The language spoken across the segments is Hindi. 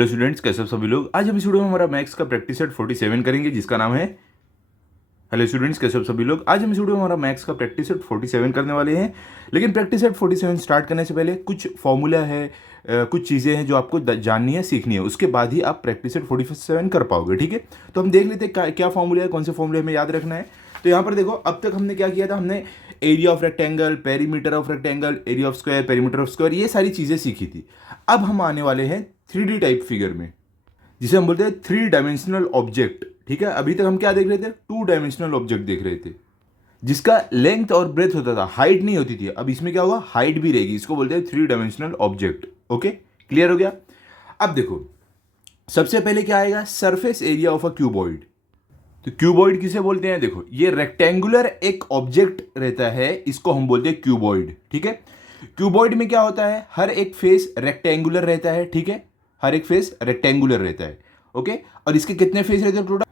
हेलो स्टूडेंट्स, कैसे हो सभी लोग। आज हम इस वीडियो में हमारा मैथ्स का प्रैक्टिस सेट 47 करेंगे जिसका नाम है हेलो स्टूडेंट्स, कैसे हो सभी लोग। आज हम इस वीडियो में हमारा मैथ्स का प्रैक्टिस सेट 47 करने वाले हैं। लेकिन प्रैक्टिस सेट 47 स्टार्ट करने से पहले कुछ फॉर्मूला है, कुछ चीज़ें हैं जो आपको जाननी है, सीखनी है। उसके बाद ही आप प्रैक्टिस सेट 47 कर पाओगे। ठीक है, तो हम देख लेते हैं क्या फॉर्मूला है, कौन से फॉर्मूले हमें याद रखना है। तो यहाँ पर देखो, अब तक हमने क्या किया था, हमने area of rectangle, perimeter of rectangle, area of square, perimeter of square, ये सारी चीज़ें सीखी थी। अब हम आने वाले हैं 3D टाइप फिगर में, जिसे हम बोलते हैं 3 डायमेंशनल ऑब्जेक्ट। ठीक है, अभी तक हम क्या देख रहे थे, 2 डायमेंशनल ऑब्जेक्ट देख रहे थे जिसका लेंथ और ब्रेथ होता था, हाइट नहीं होती थी। अब इसमें क्या हुआ, हाइट भी रहेगी। इसको बोलते हैं 3 डायमेंशनल ऑब्जेक्ट। ओके, क्लियर हो गया। अब देखो, सबसे पहले क्या आएगा, surface area of a cuboid. तो क्यूबॉइड किसे बोलते हैं, देखो ये रेक्टेंगुलर एक ऑब्जेक्ट रहता है, इसको हम बोलते हैं क्यूबॉइड। ठीक है, क्यूबॉइड में क्या होता है, हर एक फेस रेक्टेंगुलर रहता है। ठीक है, हर एक फेस रेक्टेंगुलर रहता है। ओके, और इसके कितने फेस रहते हैं टोटल,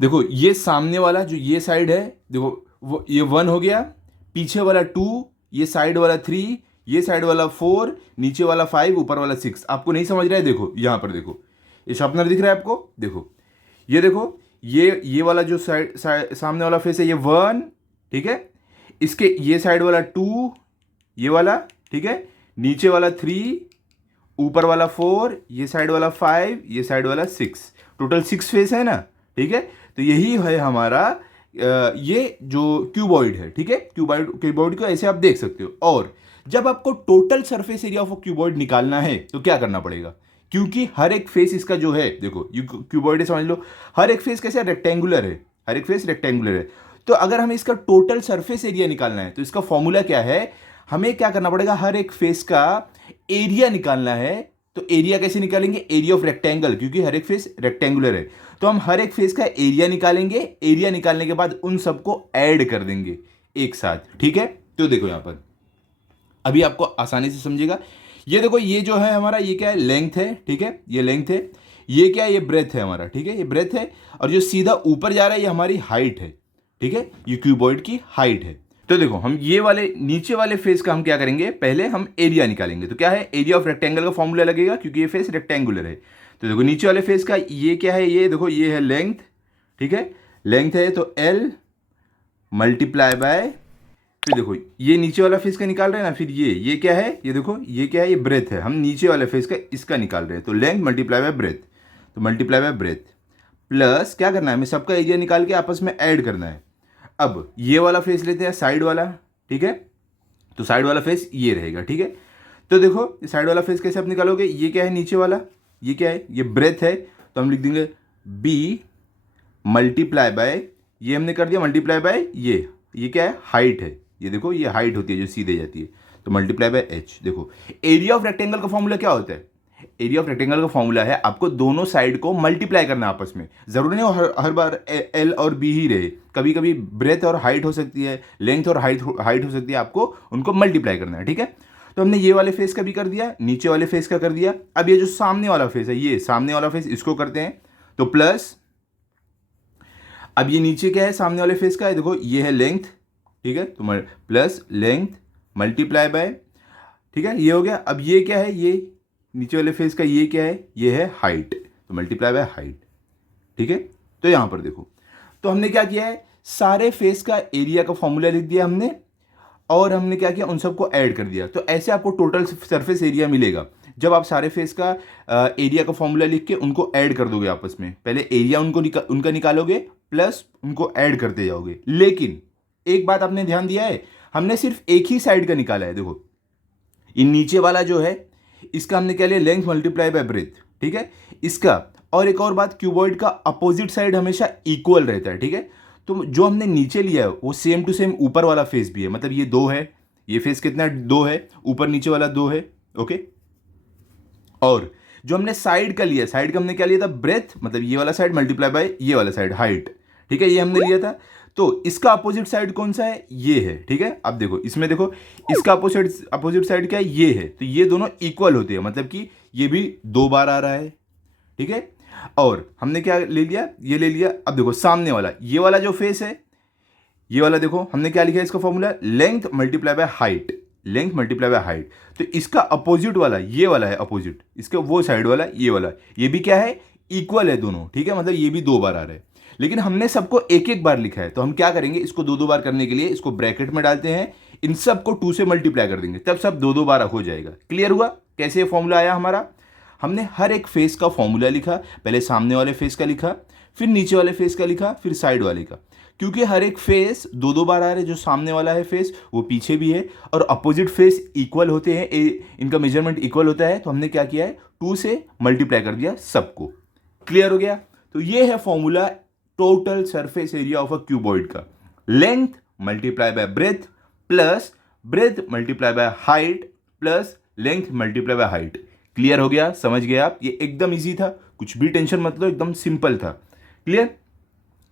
देखो ये सामने वाला जो ये साइड है, देखो वो ये 1 हो गया, पीछे वाला 2, ये साइड वाला 3, ये साइड वाला 4, नीचे वाला 5, ऊपर वाला 6। आपको नहीं समझ रहा है, देखो यहां पर देखो, ये शार्पनर दिख रहा है आपको, देखो ये देखो, ये वाला जो सामने वाला फेस है, ये 1। ठीक है, इसके ये साइड वाला 2, ये वाला, ठीक है, नीचे वाला 3, ऊपर वाला 4, ये साइड वाला 5, ये साइड वाला 6, टोटल 6 फेस है ना। ठीक है, तो यही है हमारा ये जो क्यूबॉइड है। ठीक है, क्यूबॉइड को ऐसे आप देख सकते हो। और जब आपको total surface area of cuboid निकालना है तो क्या करना पड़ेगा, क्योंकि हर एक फेस इसका जो है, देखो ये क्यूबॉइड है, समझ लो हर एक फेस कैसे रेक्टेंगुलर है, हर एक फेस रेक्टेंगुलर है। तो अगर हमें इसका टोटल सरफेस एरिया निकालना है तो इसका फॉर्मूला क्या है, हमें क्या करना पड़ेगा, हर एक फेस का एरिया निकालना है। तो एरिया कैसे निकालेंगे, एरिया ऑफ रेक्टेंगल, क्योंकि हर एक फेस रेक्टेंगुलर है। तो हम हर एक फेस का एरिया निकालेंगे, एरिया निकालने के बाद उन सबको ऐड कर देंगे एक साथ। ठीक है, तो देखो यहां पर अभी आपको आसानी से समझेगा। ये देखो, ये जो है हमारा, ये क्या है, लेंथ है। ठीक है, ये लेंथ है, ये क्या है, ये ब्रेथ है हमारा। ठीक है, ये ब्रेथ है, और जो सीधा ऊपर जा रहा है ये हमारी हाइट है। ठीक है, ये क्यूबॉइड की हाइट है। तो देखो, हम ये वाले नीचे वाले फेस का हम क्या करेंगे, पहले हम एरिया निकालेंगे। तो क्या है, एरिया ऑफ रेक्टेंगल का फॉर्मूला लगेगा, क्योंकि ये फेस रेक्टेंगुलर है। तो देखो नीचे वाले फेस का ये क्या है, ये देखो ये है लेंथ। ठीक है, लेंथ है तो L मल्टीप्लाई बाय, फिर देखो ये नीचे वाला फेस का निकाल रहे हैं ना, फिर ये क्या है, ये देखो ये क्या है, ये ब्रेथ है। हम नीचे वाले फेस का इसका निकाल रहे हैं, तो लेंथ मल्टीप्लाई बाय ब्रेथ, तो मल्टीप्लाई बाय ब्रेथ प्लस क्या करना है, हमें सबका एरिया निकाल के आपस में ऐड करना है। अब ये वाला फेस लेते हैं, साइड वाला। ठीक है, तो साइड वाला फेस ये रहेगा। ठीक है, तो देखो साइड वाला फेस कैसे आप निकालोगे, ये क्या है नीचे वाला, ये क्या है, ये ब्रेथ है, तो हम लिख देंगे B मल्टीप्लाई बाय, ये हमने कर दिया मल्टीप्लाई बाय, ये क्या है, हाइट है। ये देखो ये हाइट होती है जो सीधे जाती है, तो मल्टीप्लाई बाय H। देखो एरिया ऑफ रेक्टेंगल का फॉर्मूला क्या होता है, एरिया ऑफ रेक्टेंगल का फॉर्मूला है, आपको दोनों साइड को मल्टीप्लाई करना आपस में। जरूरी नहीं हर बार L और B ही रहे, कभी कभी ब्रेथ और हाइट हो सकती है, लेंथ और हाइट हो सकती है, आपको उनको मल्टीप्लाई करना है। ठीक है, तो हमने ये वाले फेस का भी कर दिया, नीचे वाले फेस का कर दिया। अब ये जो सामने वाला फेस है, ये सामने वाला फेस, इसको करते हैं, तो प्लस, अब ये नीचे क्या है, सामने वाले फेस का है, देखो ये है लेंथ। ठीक है, तो प्लस लेंथ मल्टीप्लाई बाय, ठीक है, ये हो गया। अब ये क्या है, ये नीचे वाले फेस का ये क्या है, ये है हाइट, तो मल्टीप्लाई बाय हाइट। ठीक है, तो यहां पर देखो, तो हमने क्या किया है, सारे फेस का एरिया का फॉर्मूला लिख दिया हमने, और हमने क्या किया, उन सबको ऐड कर दिया। तो ऐसे आपको टोटल सरफेस एरिया मिलेगा जब आप सारे फेस का एरिया का फॉर्मूला लिख के उनको ऐड कर दोगे आपस में। पहले एरिया उनका निकालोगे, प्लस उनको ऐड करते जाओगे। लेकिन एक बात आपने ध्यान दिया है, हमने सिर्फ एक ही साइड का निकाला है। देखो ये नीचे वाला जो है, इसका हमने क्या लिया, लेंथ मल्टीप्लाई बाय ब्रेथ। ठीक है, इसका, और एक और बात, क्यूबॉइड का अपोजिट साइड हमेशा इक्वल रहता है। ठीक है, तो जो हमने नीचे लिया है वो सेम टू सेम ऊपर वाला फेस भी है, मतलब ये 2 है, ये फेस कितना 2 है, ऊपर नीचे वाला 2 है। ओके, और जो हमने साइड का लिया, साइड का हमने क्या लिया था, ब्रेथ, मतलब ये वाला साइड मल्टीप्लाई बाय ये वाला साइड हाइट। ठीक है, ये हमने लिया था। तो इसका अपोजिट साइड कौन सा है, ये है। ठीक है, अब देखो इसमें देखो, इसका अपोजिट साइड क्या है, ये है। तो ये दोनों इक्वल होते हैं, मतलब कि ये भी 2 बार आ रहा है। ठीक है, और हमने क्या ले लिया, ये ले लिया। अब देखो सामने वाला, ये वाला जो फेस है, ये वाला देखो हमने क्या लिखा है इसका formula, length multiply by height. Length multiply by height. तो इसका अपोजिट वाला ये वाला है, अपोजिट इसका वो साइड वाला ये वाला, ये भी क्या है, इक्वल है दोनों, ठीक है, मतलब ये भी 2 बार आ रहा है। लेकिन हमने सबको एक एक बार लिखा है, तो हम क्या करेंगे, इसको 2 2 बार करने के लिए इसको ब्रैकेट में डालते हैं, इन सबको 2 से मल्टीप्लाई कर देंगे, तब सब 2 2 बार हो जाएगा। क्लियर हुआ कैसे ये फॉर्मूला आया हमारा? हमने हर एक फेस का फॉर्मूला लिखा, पहले सामने वाले फेस का लिखा, फिर नीचे वाले फेस का लिखा, फिर साइड वाले का। क्योंकि हर एक फेस 2 2 बार आ रहे हैं, जो सामने वाला है फेस वो पीछे भी है, और अपोजिट फेस इक्वल होते हैं, इनका मेजरमेंट इक्वल होता है, तो हमने क्या किया है, 2 से मल्टीप्लाई कर दिया सबको। क्लियर हो गया? तो ये है formula total surface area of a cuboid का, length multiply by breadth plus breadth multiply by height plus length multiply by height. Clear हो गया? समझ गए आप? ये एकदम इजी था, कुछ भी टेंशन मत लो, एकदम सिंपल था। क्लियर?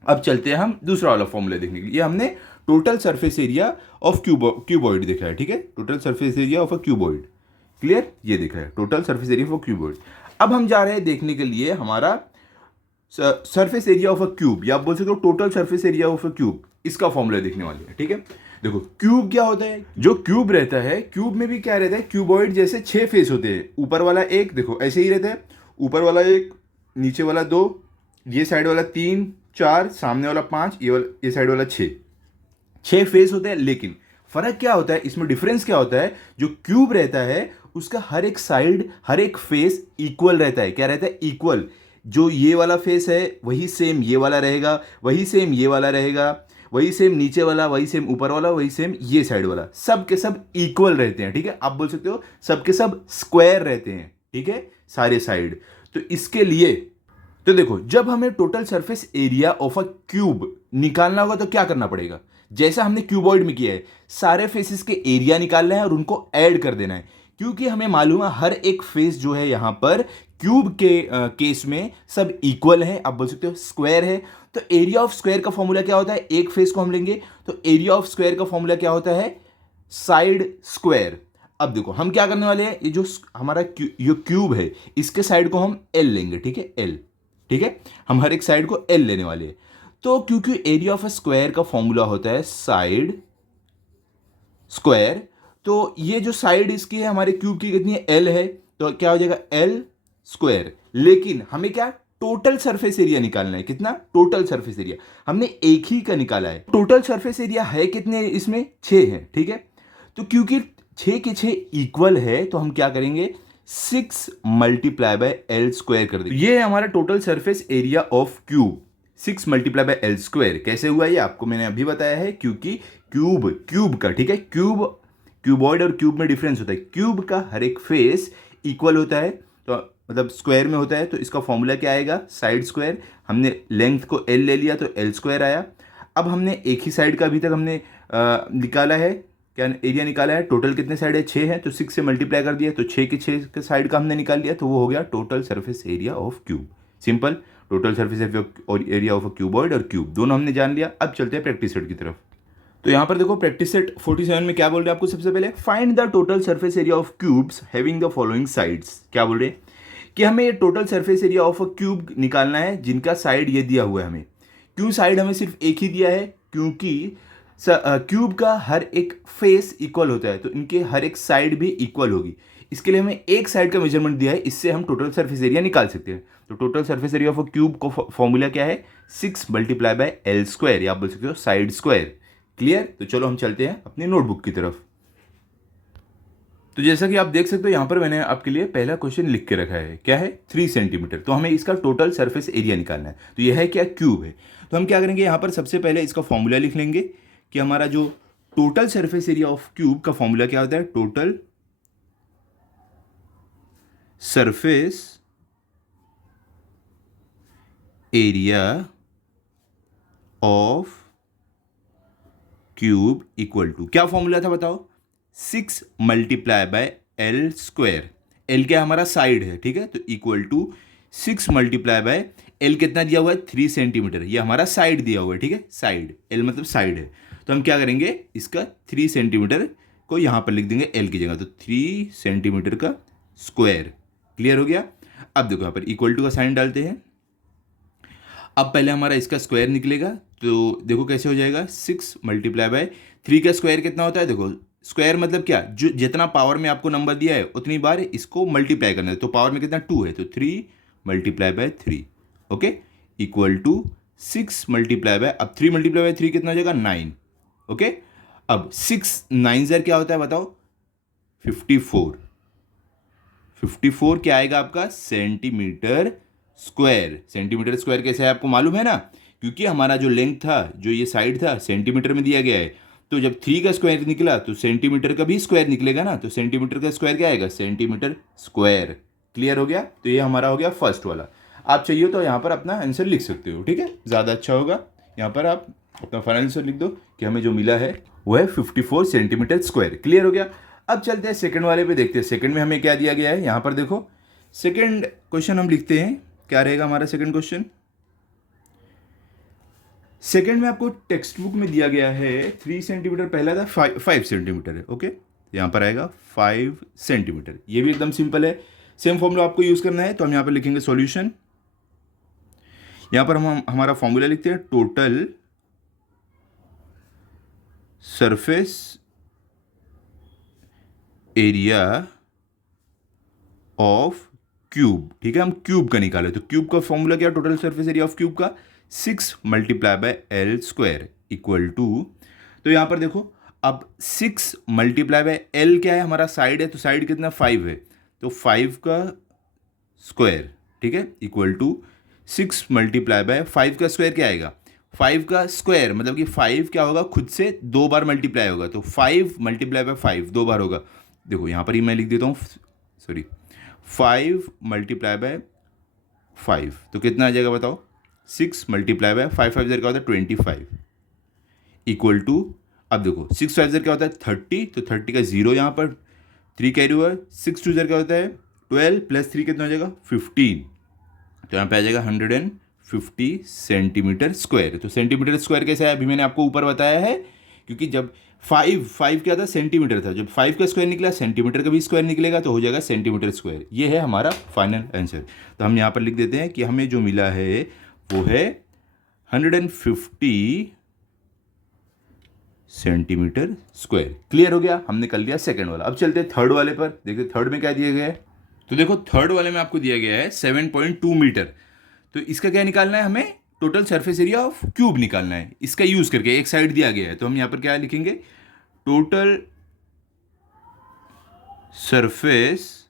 अब चलते हैं हम दूसरा वाला फॉर्मूला देखने के लिए। हमने total surface area of cuboid देखा है, ठीक है, total surface area of a cuboid. Clear? ये देखा है total surface area of a cuboid. अब हम जा रहे हैं देखने के लिए हमारा surface area of a cube, या आप बोल सकते हो total surface area of a cube, इसका फॉर्मूला देखने वाले हैं। ठीक है, देखो क्यूब क्या होता है, जो क्यूब रहता है, क्यूब में भी क्या रहता है, क्यूबॉइड जैसे 6 फेस होते हैं, ऊपर वाला एक देखो ऐसे ही रहता है, ऊपर वाला एक, नीचे वाला 2, ये साइड वाला 3 4, सामने वाला 5, ये साइड वाला 6 फेस होते हैं। लेकिन फर्क क्या होता है इसमें, डिफरेंस क्या होता है, जो क्यूब रहता है उसका हर एक साइड हर एक फेस इक्वल रहता है। क्या रहता है? इक्वल। जो ये वाला फेस है वही सेम ये वाला रहेगा, वही सेम ये वाला रहेगा, वही सेम नीचे वाला, वही सेम ऊपर वाला, वही सेम ये साइड वाला, सब के सब इक्वल रहते हैं। ठीक है, आप बोल सकते हो सब के सब स्क्वायर रहते हैं। ठीक है, सारे साइड। तो इसके लिए तो देखो, जब हमें total surface area of a cube निकालना होगा तो क्या करना पड़ेगा, जैसा हमने क्यूबॉइड में किया है, सारे फेसेस के एरिया निकालना है और उनको ऐड कर देना है। क्योंकि हमें मालूम है हर एक फेस जो है यहां पर क्यूब के केस में सब इक्वल है, आप बोल सकते हो स्क्वायर है। तो एरिया ऑफ स्क्वायर का फॉर्मूला क्या होता है, एक फेस को हम लेंगे तो एरिया ऑफ स्क्वायर का फॉर्मूला क्या होता है, साइड स्क्वायर। अब देखो हम क्या करने वाले हैं, ये जो हमारा ये क्यूब है इसके साइड को हम एल लेंगे। ठीक है, एल। ठीक है, हम हर एक साइड को एल लेने वाले हैं। तो क्योंकि एरिया ऑफ अ स्क्वायर का फॉर्मूला होता है साइड स्क्वायर, तो ये जो साइड इसकी है हमारे क्यूब की कितनी है, एल है, तो क्या हो जाएगा एल स्क्वायर। लेकिन हमें क्या, टोटल सरफेस एरिया निकालना है। कितना? टोटल सरफेस एरिया हमने एक ही का निकाला है। टोटल सरफेस एरिया है कितने, इसमें 6 है। ठीक है, तो क्योंकि 6 के 6 इक्वल है तो हम क्या करेंगे, 6 मल्टीप्लाई बाय एल स्क्वायर कर देंगे। ये है हमारा total surface area of cube, 6 multiply by L square. कैसे हुआ ये आपको मैंने अभी बताया है, क्योंकि क्यूब का, ठीक है, क्यूबॉइड और क्यूब में डिफरेंस होता है। क्यूब का हर एक फेस इक्वल होता है, तो मतलब स्क्वायर में होता है, तो इसका फॉर्मूला क्या आएगा, साइड स्क्वायर। हमने लेंथ को एल ले लिया तो एल स्क्वायर आया। अब हमने एक ही साइड का अभी तक हमने निकाला है, क्या एरिया निकाला है, टोटल कितने साइड है, 6 है, तो 6 से मल्टीप्लाई कर दिया, तो 6 के 6 के साइड का हमने निकाल लिया, तो वो हो गया total surface area of cube. Simple, total surface area of cuboid और क्यूब दोनों हमने जान लिया। अब चलते हैं प्रैक्टिस सेट की तरफ। तो यहाँ पर देखो प्रैक्टिस सेट 47 में क्या बोल रहे हैं आपको, सबसे पहले find the total surface area of cubes having the following sides. क्या बोल रहे हैं कि हमें total surface area of a cube निकालना है जिनका साइड ये दिया हुआ है हमें। क्यों साइड हमें सिर्फ एक ही दिया है, क्योंकि क्यूब का हर एक फेस इक्वल होता है, तो इनके हर एक साइड भी इक्वल होगी। इसके लिए हमें एक साइड का मेजरमेंट दिया है, इससे हम टोटल सरफेस एरिया निकाल सकते हैं। तो total surface area of a cube को फॉर्मूला क्या है, 6 मल्टीप्लाई बाय एल स्क्वायर, या आप बोल सकते हो साइड स्क्वायर। क्लियर? तो चलो हम चलते हैं अपनी नोटबुक की तरफ। तो जैसा कि आप देख सकते हो यहाँ पर मैंने आपके लिए पहला क्वेश्चन लिख के रखा है, क्या है, 3 सेंटीमीटर। तो हमें इसका टोटल सरफेस एरिया निकालना है। तो यह है क्या, क्यूब है। तो हम क्या करेंगे, यहाँ पर सबसे पहले इसका फॉर्मूला लिख लेंगे कि हमारा जो total surface area of cube का फॉर्मूला क्या होता है, total surface area of cube equal to, क्या फॉर्मूला था बताओ, 6 multiply by L square. L क्या हमारा साइड है, ठीक है, तो equal to 6 multiply by L कितना दिया हुआ है, 3 सेंटीमीटर, ये हमारा साइड दिया हुआ है। ठीक है, साइड, एल मतलब साइड है, तो हम क्या करेंगे, इसका 3 सेंटीमीटर को यहाँ पर लिख देंगे एल की जगह, तो 3 सेंटीमीटर का स्क्वायर। क्लियर हो गया? अब देखो यहाँ पर इक्वल टू का साइन डालते हैं। अब पहले हमारा इसका स्क्वायर निकलेगा, तो देखो कैसे हो जाएगा, 6 मल्टीप्लाई बाय 3 का स्क्वायर कितना होता है, देखो स्क्वायर मतलब क्या, जो जितना पावर में आपको नंबर दिया है उतनी बार इसको मल्टीप्लाई करना है। तो पावर में कितना 2 है, तो 3 multiply by 3, okay, equal to 6 multiply by, अब 3 मल्टीप्लाई बाय 3 कितना हो जाएगा 9, ओके। अब 6 9 ज़र क्या होता है बताओ, 54। 54 क्या आएगा आपका, सेंटीमीटर स्क्वायर। सेंटीमीटर स्क्वायर कैसे है आपको मालूम है ना, क्योंकि हमारा जो लेंथ था, जो ये साइड था, सेंटीमीटर में दिया गया है। तो जब 3 का स्क्वायर निकला तो सेंटीमीटर का भी स्क्वायर निकलेगा ना, तो सेंटीमीटर का स्क्वायर क्या आएगा, सेंटीमीटर स्क्वायर। क्लियर हो गया, तो ये हमारा हो गया फर्स्ट वाला। आप चाहिए तो यहाँ पर अपना आंसर लिख सकते हो, ठीक है, ज़्यादा अच्छा होगा। यहाँ पर आप अपना फाइनल आंसर लिख दो कि हमें जो मिला है वो है 54 सेंटीमीटर स्क्वायर। क्लियर हो गया। अब चलते हैं सेकंड वाले पे, देखते हैं सेकंड में हमें क्या दिया गया है। यहाँ पर देखो सेकंड क्वेश्चन हम लिखते हैं, क्या रहेगा हमारा सेकंड क्वेश्चन। सेकंड में आपको टेक्स्ट बुक में दिया गया है 3 सेंटीमीटर, पहला था 5 सेंटीमीटर है, ओके। यहाँ पर आएगा 5 सेंटीमीटर, ये भी एकदम सिंपल है, सेम फॉर्मूला आपको यूज करना है। तो हम यहाँ पर लिखेंगे सॉल्यूशन। यहाँ पर हम हमारा फॉर्मूला लिखते हैं, total surface area of cube, ठीक है, हम क्यूब का निकाले। तो क्यूब का फॉर्मूला क्या, total surface area of cube का 6 multiply by L square equal to, तो यहाँ पर देखो अब 6 मल्टीप्लाई बाय एल क्या है, हमारा साइड है, तो साइड कितना 5 है, तो 5 का स्क्वायर, ठीक है, इक्वल टू 6 मल्टीप्लाई बाय 5 का स्क्वायर क्या आएगा, 5 का स्क्वायर मतलब कि 5 क्या होगा, खुद से 2 बार मल्टीप्लाई होगा, तो 5 मल्टीप्लाई बाय 5 2 बार होगा। देखो यहाँ पर ही मैं लिख देता हूँ, सॉरी 5 मल्टीप्लाई बाय 5, तो कितना आ जाएगा बताओ, 6 मल्टीप्लाई बाय 5 5 क्या होता है 25 इक्वल टू, अब देखो 6 5 क्या होता है 30, तो 30 का 0 यहाँ पर 3 कैरी हुआ, 6 2 क्या होता है 12 प्लस 3 कितना हो जाएगा 15, तो यहाँ पे आ जाएगा 150 सेंटीमीटर स्क्वायर। तो सेंटीमीटर स्क्वायर कैसे है, अभी मैंने आपको ऊपर बताया है, क्योंकि जब 5 क्या था सेंटीमीटर था, जब 5 का स्क्वायर निकला सेंटीमीटर का भी स्क्वायर निकलेगा, तो हो जाएगा सेंटीमीटर स्क्वायर। ये है हमारा फाइनल आंसर। तो हम यहाँ पर लिख देते हैं कि हमें जो मिला है वो है 150 सेंटीमीटर स्क्वायर। क्लियर हो गया, हमने कर लिया सेकंड वाला। अब चलते हैं थर्ड वाले पर, देखिए थर्ड में क्या दिया गया है। तो देखो थर्ड वाले में आपको दिया गया है 7.2 मीटर। तो इसका क्या निकालना है, हमें total surface area of cube निकालना है, इसका यूज करके एक साइड दिया गया है। तो हम यहाँ पर क्या लिखेंगे, total surface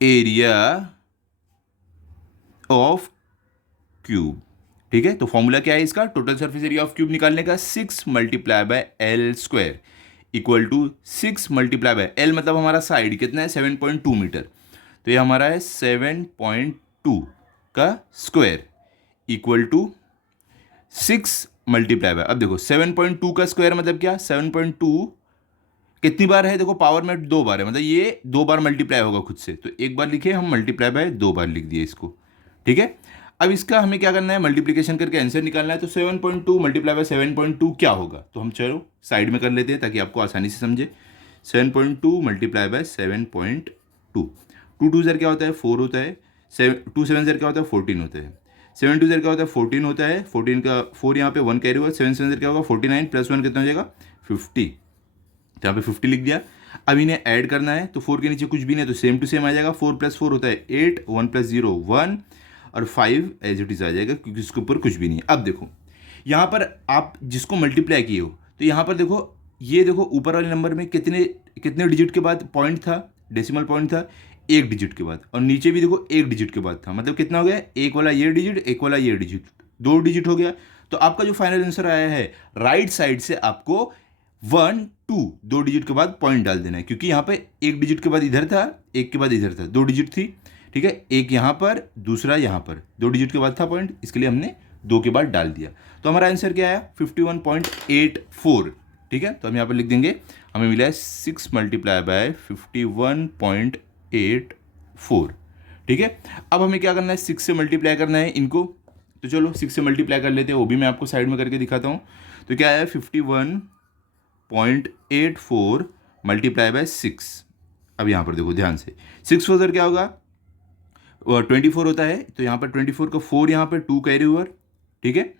area of cube, ठीक है। तो फॉर्मूला क्या है इसका, total surface area of cube निकालने का 6 multiply by L square equal to 6 multiply by L मतलब हमारा साइड कितना है 7.2 मीटर, तो ये हमारा है 7.2 का square equal to 6 multiply by, अब देखो 7.2 का स्क्वायर मतलब क्या, 7.2 कितनी बार है, देखो पावर में 2 बार है, मतलब ये 2 बार मल्टीप्लाई होगा खुद से, तो एक बार लिखे हम मल्टीप्लाई बाय 2 बार लिख दिए इसको, ठीक है। अब इसका हमें क्या करना है, मल्टीप्लिकेशन करके आंसर निकालना है। तो 7.2 मल्टीप्लाई बाय 7.2 क्या होगा, तो हम चलो साइड में कर लेते हैं ताकि आपको आसानी से समझे। 7.2 मल्टीप्लाई बाय 7.2, 2 2 ज़र क्या होता है 4 होता है, 2 7 ज़र क्या होता है 14 होता है, 7 2 ज़र क्या होता है 14 होता है, 14 का 4 यहाँ पे 1 कैरी हुआ, 7 7 ज़र क्या होगा 49 प्लस 1 कितना हो जाएगा 50, तो यहाँ पे 50 लिख दिया। अब इन्हें ऐड करना है, तो 4 के नीचे कुछ भी नहीं, तो सेम टू सेम आ जाएगा, 4 + 4 होता है 8, 1 + 0 1 और 5 एज इट इज आ जाएगा क्योंकि इसके ऊपर कुछ भी नहीं है। अब देखो यहाँ पर आप जिसको मल्टीप्लाई किए हो, तो यहाँ पर देखो ये देखो ऊपर वाले नंबर में कितने डिजिट के बाद पॉइंट था, डेसिमल पॉइंट था 1 डिजिट के बाद, और नीचे भी देखो 1 डिजिट के बाद था, मतलब कितना हो गया, एक वाला ये डिजिट एक वाला ये डिजिट, 2 डिजिट हो गया। तो आपका जो फाइनल आंसर आया है राइट साइड से आपको 1 2 2 डिजिट के बाद पॉइंट डाल देना है, क्योंकि यहाँ पे 1 डिजिट के बाद इधर था, एक के बाद इधर था, 2 डिजिट थी, ठीक है, एक यहाँ पर दूसरा यहाँ पर, 2 डिजिट के बाद था पॉइंट, इसके लिए हमने 2 के बाद डाल दिया। तो हमारा आंसर क्या आया 51.84, ठीक है। तो हम यहाँ पर लिख देंगे हमें मिला है 6 मल्टीप्लाई बाय 51.84, ठीक है। अब हमें क्या करना है 6 से मल्टीप्लाई करना है इनको, तो चलो 6 से मल्टीप्लाई कर लेते हैं, वो भी मैं आपको साइड में करके दिखाता हूँ। तो क्या आया 51.84 मल्टीप्लाई बाय 6। अब यहाँ पर देखो ध्यान से 6 4 क्या होगा 24 होता है, तो यहाँ पर 24 का 4 यहाँ पर 2 कैरी ओवर, ठीक है।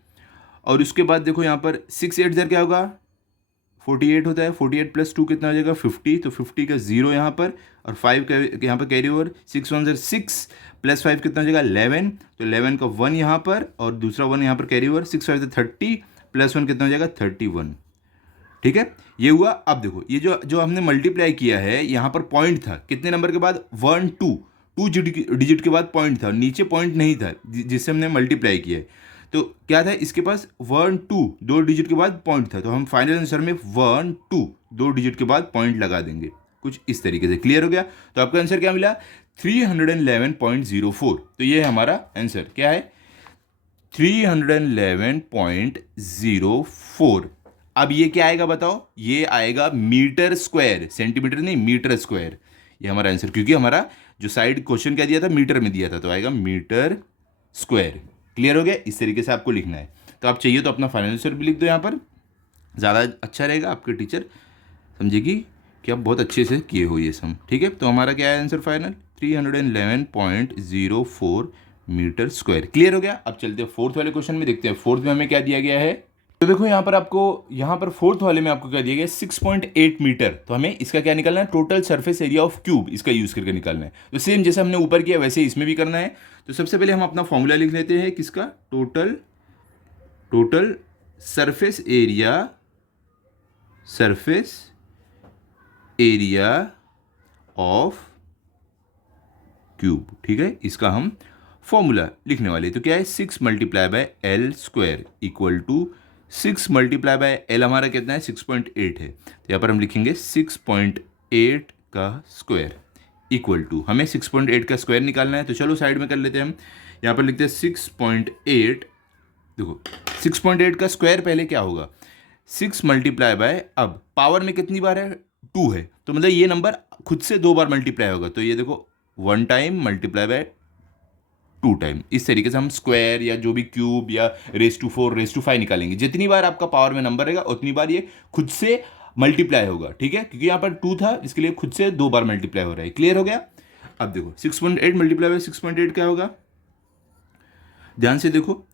और उसके बाद देखो यहाँ पर 6 8 क्या होगा 48 होता है, 48 प्लस 2 कितना हो जाएगा 50, तो 50 का 0 यहाँ पर और 5 का यहाँ पर कैरी ओवर, 6 1 ज़र 6 प्लस 5 कितना हो जाएगा 11, तो 11 का 1 यहाँ पर और दूसरा 1 यहाँ पर कैरी ओवर, 6 5 30 प्लस 1 कितना हो जाएगा 31। ठीक है, ये हुआ। अब देखो ये जो हमने मल्टीप्लाई किया है, यहाँ पर पॉइंट था कितने नंबर के बाद 1 2 2 डिजिट के बाद पॉइंट था, नीचे पॉइंट नहीं था जिससे हमने मल्टीप्लाई किया है। तो क्या था इसके पास 1 2 2 डिजिट के बाद पॉइंट था, तो हम फाइनल आंसर में 1 2 2 डिजिट के बाद पॉइंट लगा देंगे, कुछ इस तरीके से। क्लियर हो गया? तो आपका आंसर क्या मिला 311.04। तो ये हमारा आंसर क्या है 311.04। अब ये क्या आएगा बताओ? ये आएगा मीटर स्क्वायर, सेंटीमीटर नहीं मीटर स्क्वायर, ये हमारा आंसर, क्योंकि हमारा जो साइड क्वेश्चन क्या दिया था मीटर में दिया था, तो आएगा मीटर स्क्वायर। क्लियर हो गया? इस तरीके से आपको लिखना है। तो आप चाहिए तो अपना फाइनल आंसर भी लिख दो यहाँ पर, ज़्यादा अच्छा रहेगा, आपके टीचर समझेगी कि आप बहुत अच्छे से किए हो ये सम। ठीक है, तो हमारा क्या है answer final 311.04 metre square. Clear हो गया? अब चलते हैं फोर्थ वाले क्वेश्चन में, देखते हैं फोर्थ में हमें क्या दिया गया है। तो देखो यहाँ पर आपको, यहाँ पर फोर्थ वाले में आपको क्या दिया गया 6.8 मीटर। तो हमें इसका क्या निकालना है, total surface area of cube, इसका यूज करके निकालना है। तो सेम जैसे हमने ऊपर किया वैसे इसमें भी करना है। तो सबसे पहले हम अपना फॉर्मूला लिख लेते हैं, किसका, total surface area of cube. ठीक है, इसका हम फॉर्मूला लिखने वाले। तो क्या है 6 multiply by L square equal to 6 multiply by L हमारा कितना है 6.8 है, तो यहाँ पर हम लिखेंगे 6.8 का स्क्वायर इक्वल टू, हमें 6.8 का स्क्वायर निकालना है। तो चलो साइड में कर लेते हैं हम, यहाँ पर लिखते हैं 6.8। देखो 6.8 का स्क्वायर पहले क्या होगा 6 मल्टीप्लाई बाय, अब पावर में कितनी बार है 2 है, तो मतलब ये नंबर खुद से 2 बार मल्टीप्लाई होगा। तो ये देखो 1 टाइम मल्टीप्लाई बाय 2 टाइम, इस तरीके से हम स्क्वायर या जो भी क्यूब या रेस टू 4 रेस टू 5 निकालेंगे। जितनी बार आपका पावर में नंबर रहेगा उतनी बार ये खुद से मल्टीप्लाई होगा। ठीक है, क्योंकि यहाँ पर 2 था इसके लिए खुद से 2 बार मल्टीप्लाई हो रहा है। क्लियर हो गया? अब देखो 6.8 मल्टीप्लाई बाय 6.8 क्या होगा, ध्यान से देखो,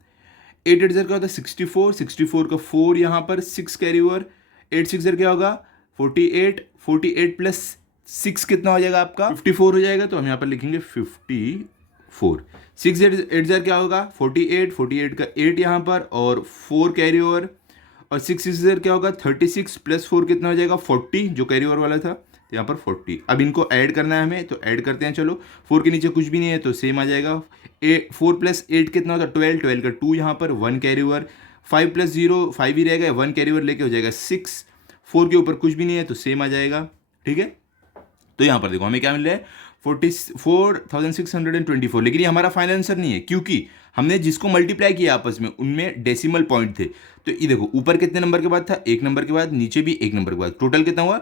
8 8 क्या होता है 64, 64 का 4 यहाँ पर 6 कैरी ओवर, 8 6 क्या होगा 48, 48 प्लस 6 कितना हो जाएगा आपका 54 हो जाएगा। तो हम यहाँ पर लिखेंगे 54। 6 8 क्या होगा 48, 48 का 8 यहाँ पर और 4 कैरी ओवर, और 6 6 क्या होगा 36 प्लस 4 कितना हो जाएगा 40, जो कैरी ओवर वाला था, तो यहाँ पर 40। अब इनको ऐड करना है हमें, तो ऐड करते हैं। चलो 4 के नीचे कुछ भी नहीं है तो सेम आ जाएगा। 4 प्लस 8 कितना होता है 12, 12 का 2 यहाँ पर 1 कैरी ओवर, 5 प्लस 0 5 ही रहेगा, 1 कैरी ओवर लेके हो जाएगा 6। 4 के ऊपर कुछ भी नहीं है तो सेम आ जाएगा। ठीक है, तो यहाँ पर देखो हमें क्या मिल रहा है 44,624, लेकिन ये हमारा फाइनल आंसर नहीं है, क्योंकि हमने जिसको मल्टीप्लाई किया आपस में उनमें डेसिमल पॉइंट थे। तो ये देखो ऊपर कितने नंबर के बाद था 1 नंबर के बाद, नीचे भी 1 नंबर के बाद, टोटल कितना हुआ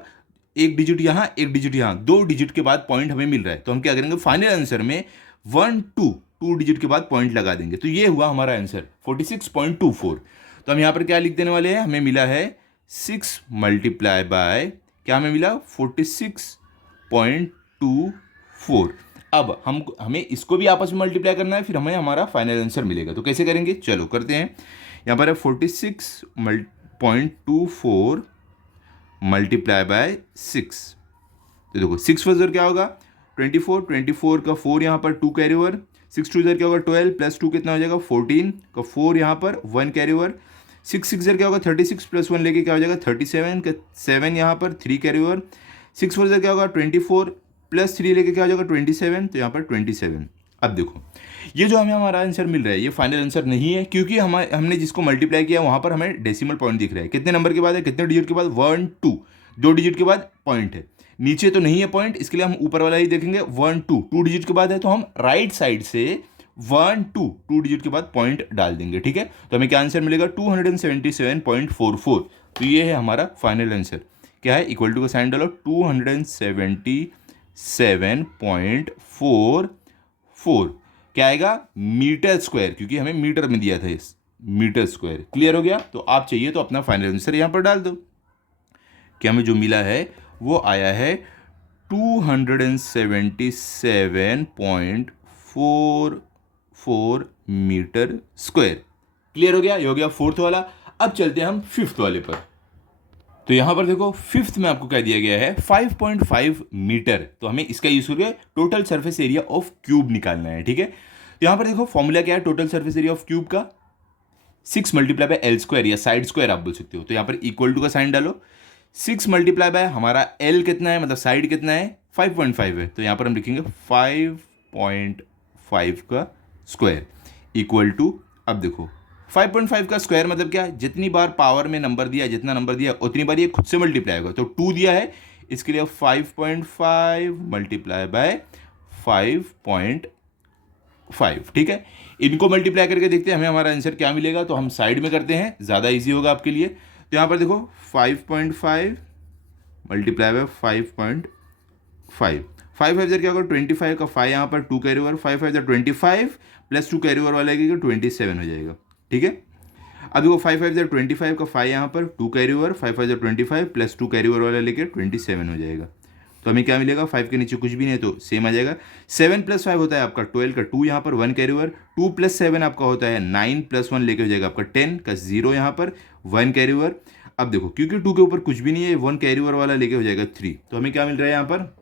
1 डिजिट यहाँ 1 डिजिट यहाँ, 2 डिजिट के बाद पॉइंट हमें मिल रहा है। तो हम क्या करेंगे फाइनल आंसर में 1 2 डिजिट के बाद पॉइंट लगा देंगे। तो ये हुआ हमारा आंसर 46.24। तो हम यहाँ पर क्या लिख देने वाले हैं, हमें मिला है 6 मल्टीप्लाई बाय, क्या हमें मिला 46.24। अब हमें इसको भी आपस में मल्टीप्लाई करना है, फिर हमें हमारा फाइनल आंसर मिलेगा। तो कैसे करेंगे, चलो करते हैं। यहाँ पर है 46.24 मल्टीप्लाई बाय 6। तो देखो 6 4 क्या होगा 24, 24 का 4 यहाँ पर 2 कैरी ओवर, 6 2 क्या होगा 12 प्लस 2 कितना हो जाएगा 14 का 4 यहाँ पर 1 कैरी ओवर, 6 6 क्या होगा 36 प्लस 1 लेके क्या हो जाएगा 37 का 7 यहाँ पर 3 कैरी ओवर, 6 4 क्या होगा 24 प्लस 3 लेके क्या हो जाएगा 27, तो यहाँ पर 27। अब देखो ये जो हमें हमारा आंसर मिल रहा है ये फाइनल आंसर नहीं है, क्योंकि हमने जिसको मल्टीप्लाई किया वहाँ पर हमें डेसिमल पॉइंट दिख रहा है। कितने नंबर के बाद है, कितने डिजिट के बाद 1 2 डिजिट के बाद पॉइंट है, नीचे तो नहीं है पॉइंट, इसके लिए हम ऊपर वाला ही देखेंगे 1 2 डिजिट के बाद है, तो हम राइट साइड से 1 2 डिजिट के बाद पॉइंट डाल देंगे। ठीक है, तो हमें क्या आंसर मिलेगा 277.44। तो ये है हमारा फाइनल आंसर। क्या है, इक्वल टू का साइन डालो 277.44 क्या आएगा मीटर स्क्वायर, क्योंकि हमें मीटर में दिया था इस मीटर स्क्वायर। क्लियर हो गया? तो आप चाहिए तो अपना फाइनल आंसर यहाँ पर डाल दो। क्या हमें जो मिला है वो आया है 277.44 मीटर स्क्वायर। क्लियर हो गया? ये हो गया फोर्थ वाला। अब चलते हैं हम फिफ्थ वाले पर। तो यहाँ पर देखो फिफ्थ में आपको क्या दिया गया है 5.5 मीटर, तो हमें इसका यूज करके total surface area of cube निकालना है, ठीक है। तो यहाँ पर देखो फॉर्मूला क्या है total surface area of cube का, 6 मल्टीप्लाई बाय एल स्क्वायर या साइड स्क्वायर आप बोल सकते हो। तो यहाँ पर इक्वल टू का साइन डालो, 6 मल्टीप्लाई बाय हमारा एल कितना है, मतलब साइड कितना है 5.5 है, तो यहाँ पर हम लिखेंगे 5.5 का स्क्वायर इक्वल टू, अब देखो 5.5 का स्क्वायर मतलब क्या, जितनी बार पावर में नंबर दिया, जितना नंबर दिया उतनी बार ये खुद से मल्टीप्लाई होगा। तो 2 दिया है, इसके लिए 5.5 मल्टीप्लाई बाय 5.5, ठीक है। इनको मल्टीप्लाई करके देखते हैं हमें हमारा आंसर क्या मिलेगा, तो हम साइड में करते हैं, ज़्यादा इजी होगा आपके लिए। तो यहाँ पर देखो 5.5 मल्टीप्लाई बाय 5.5, 5 क्या होगा 25 का 5 यहाँ पर 2 carry over, 5 5 25 plus 2 carry over वाला लगेगा 27 हो जाएगा, ठीक है। अब देखो 5 5 25 का 5 यहाँ पर 2 carry over, 5 5 25 plus 2 carry over वाला लेके 27 हो जाएगा। तो हमें क्या मिलेगा, 5 के नीचे कुछ भी नहीं तो सेम आ जाएगा। 7 + 5 होता है आपका 12 का 2 यहाँ पर 1 कैरी ओवर, 2 + 7 आपका होता है 9 + 1 लेके हो जाएगा आपका 10 का 0 यहाँ पर 1 कैरी ओवर। अब देखो क्योंकि 2 के ऊपर कुछ भी नहीं है, 1 कैरी ओवर वाला लेके हो जाएगा 3, तो हमें क्या मिल रहा है यहाँ पर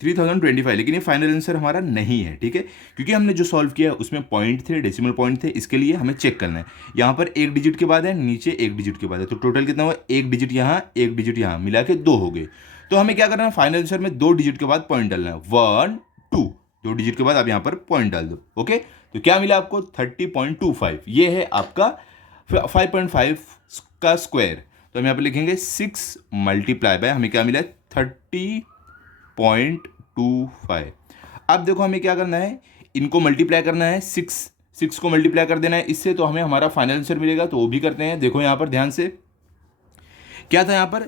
3025, लेकिन ये फाइनल आंसर हमारा नहीं है, ठीक है, क्योंकि हमने जो सॉल्व किया उसमें पॉइंट थे, डेसिमल पॉइंट थे, इसके लिए हमें चेक करना है। यहाँ पर 1 डिजिट के बाद है, नीचे 1 डिजिट के बाद है, तो टोटल कितना हुआ, 1 डिजिट यहाँ 1 डिजिट यहाँ मिला के 2 हो गए। तो हमें क्या करना है, फाइनल आंसर में 2 डिजिट के बाद पॉइंट डालना है, 1 2, 2 डिजिट के बाद आप यहाँ पर पॉइंट डाल दो, ओके। तो क्या मिला आपको 30.25, ये है आपका 5.5 का स्क्वायर। तो हम यहाँ पर लिखेंगे 6 मल्टीप्लाई बाय, हमें क्या मिला 30.25। अब देखो हमें क्या करना है, इनको मल्टीप्लाई करना है, 6 को मल्टीप्लाई कर देना है इससे, तो हमें हमारा फाइनल आंसर मिलेगा। तो वो भी करते हैं, देखो यहाँ पर ध्यान से क्या था, यहाँ पर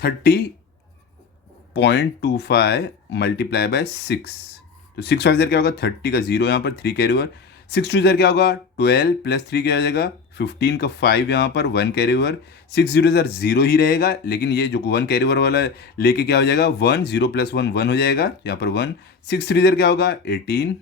30.25 मल्टीप्लाई बाय 6, तो 6 5 क्या होगा 30 का 0 यहाँ पर 3 कैरी ओवर, 6 2 क्या होगा 12 प्लस 3 क्या हो जाएगा 15 का 5 यहाँ पर 1 कैरी ओवर, 6 0 0 ही रहेगा, लेकिन ये जो 1 कैरी ओवर वाला लेके क्या हो जाएगा 1 0 + 1 1 हो जाएगा, यहाँ पर 1, 6 3 क्या होगा 18।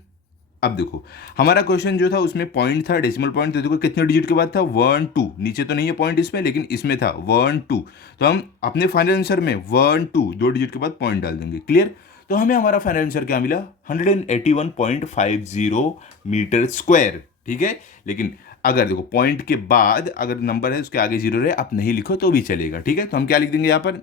अब देखो हमारा क्वेश्चन जो था उसमें पॉइंट था, डेसिमल पॉइंट, तो देखो कितने डिजिट के बाद था 1 2, नीचे तो नहीं है पॉइंट इसमें, लेकिन इसमें था 1 2, तो हम अपने फाइनल आंसर में 1 2 2 डिजिट के बाद पॉइंट डाल देंगे, क्लियर। तो हमें हमारा फाइनल आंसर क्या मिला 181.50 मीटर स्क्वायर, ठीक है। लेकिन अगर देखो पॉइंट के बाद अगर नंबर है उसके आगे 0 रहे, आप नहीं लिखो तो भी चलेगा, ठीक है। तो हम क्या लिख देंगे यहाँ पर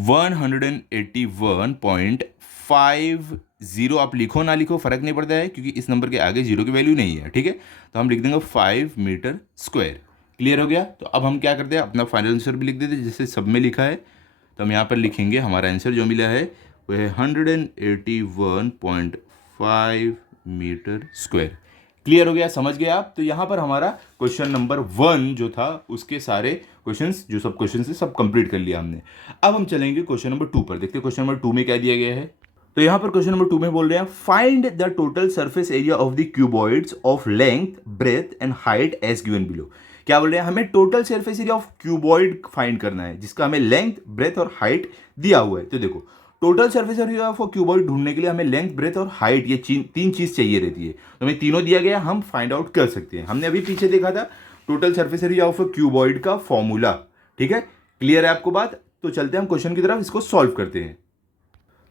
181.50, आप लिखो ना लिखो फर्क नहीं पड़ता है, क्योंकि इस नंबर के आगे 0 की वैल्यू नहीं है, ठीक है। तो हम लिख देंगे 5 मीटर स्क्वायर, क्लियर हो गया। तो अब हम क्या करते हैं, अपना फाइनल आंसर भी लिख देते हैं जैसे सब में लिखा है। तो हम यहाँ पर लिखेंगे हमारा आंसर जो मिला है वह है 181.5 मीटर स्क्वायर, क्लियर हो गया, समझ गए आप। तो यहाँ पर हमारा क्वेश्चन नंबर 1 जो था उसके सारे क्वेश्चंस जो सब क्वेश्चन से सब कंप्लीट कर लिया हमने। अब हम चलेंगे क्वेश्चन नंबर 2 पर, देखते हैं क्वेश्चन नंबर 2 में क्या दिया गया है। तो यहाँ पर क्वेश्चन नंबर 2 में बोल रहे हैं find the total surface area of the cuboids of length breadth and height as given below. क्या बोल रहे हैं, हमें total surface area of cuboid find करना है जिसका हमें लेंथ ब्रेथ और हाइट दिया हुआ है। तो देखो total surface area of cuboid ढूंढने के लिए हमें लेंथ ब्रेथ और हाइट ये 3 चीज चाहिए रहती है, तो हमें तीनों दिया गया, हम फाइंड आउट कर सकते हैं। हमने अभी पीछे देखा था total surface area of cuboid का फॉर्मूला, ठीक है, क्लियर है आपको बात। तो चलते हैं हम क्वेश्चन की तरफ, इसको सॉल्व करते हैं।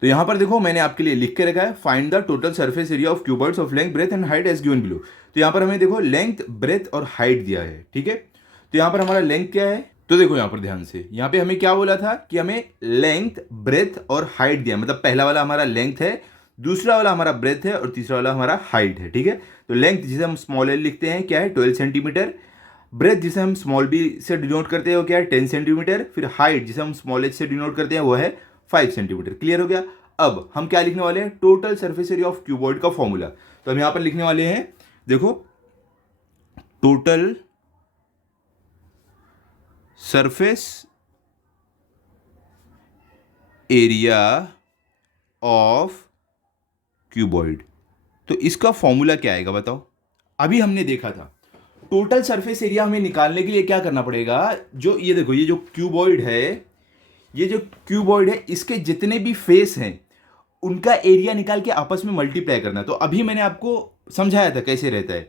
तो यहां पर देखो मैंने आपके लिए लिख के रखा है find the total surface area of cuboids of length breadth and height as given below. तो यहां पर हमें देखो लेंथ ब्रेथ और हाइट दिया है, ठीक है। तो यहां पर हमारा लेंथ क्या है, तो देखो यहां पर ध्यान से, यहां पे हमें क्या बोला था कि हमें लेंथ ब्रेथ और हाइट दिया, मतलब पहला वाला हमारा लेंथ है, दूसरा वाला हमारा ब्रेथ है और तीसरा वाला हमारा हाइट है, ठीक है। तो लेंथ जिसे हम स्मॉल एल लिखते हैं क्या है 12 सेंटीमीटर, ब्रेथ जिसे हम स्मॉल बी से डिनोट करते हैं वो क्या है 10 सेंटीमीटर, फिर हाइट जिसे हम स्मॉल एच से डिनोट करते हैं वो है 5 सेंटीमीटर, क्लियर हो गया। अब हम क्या लिखने वाले हैं, total surface area of cuboid का फॉर्मूला। तो हम यहां पर लिखने वाले हैं, देखो total surface area of cuboid, तो इसका फॉर्मूला क्या आएगा बताओ। अभी हमने देखा था टोटल सरफेस एरिया हमें निकालने के लिए क्या करना पड़ेगा, जो ये देखो ये जो क्यूबॉइड है, ये जो क्यूबॉइड है इसके जितने भी फेस हैं उनका एरिया निकाल के आपस में मल्टीप्लाई करना। तो अभी मैंने आपको समझाया था कैसे रहता है,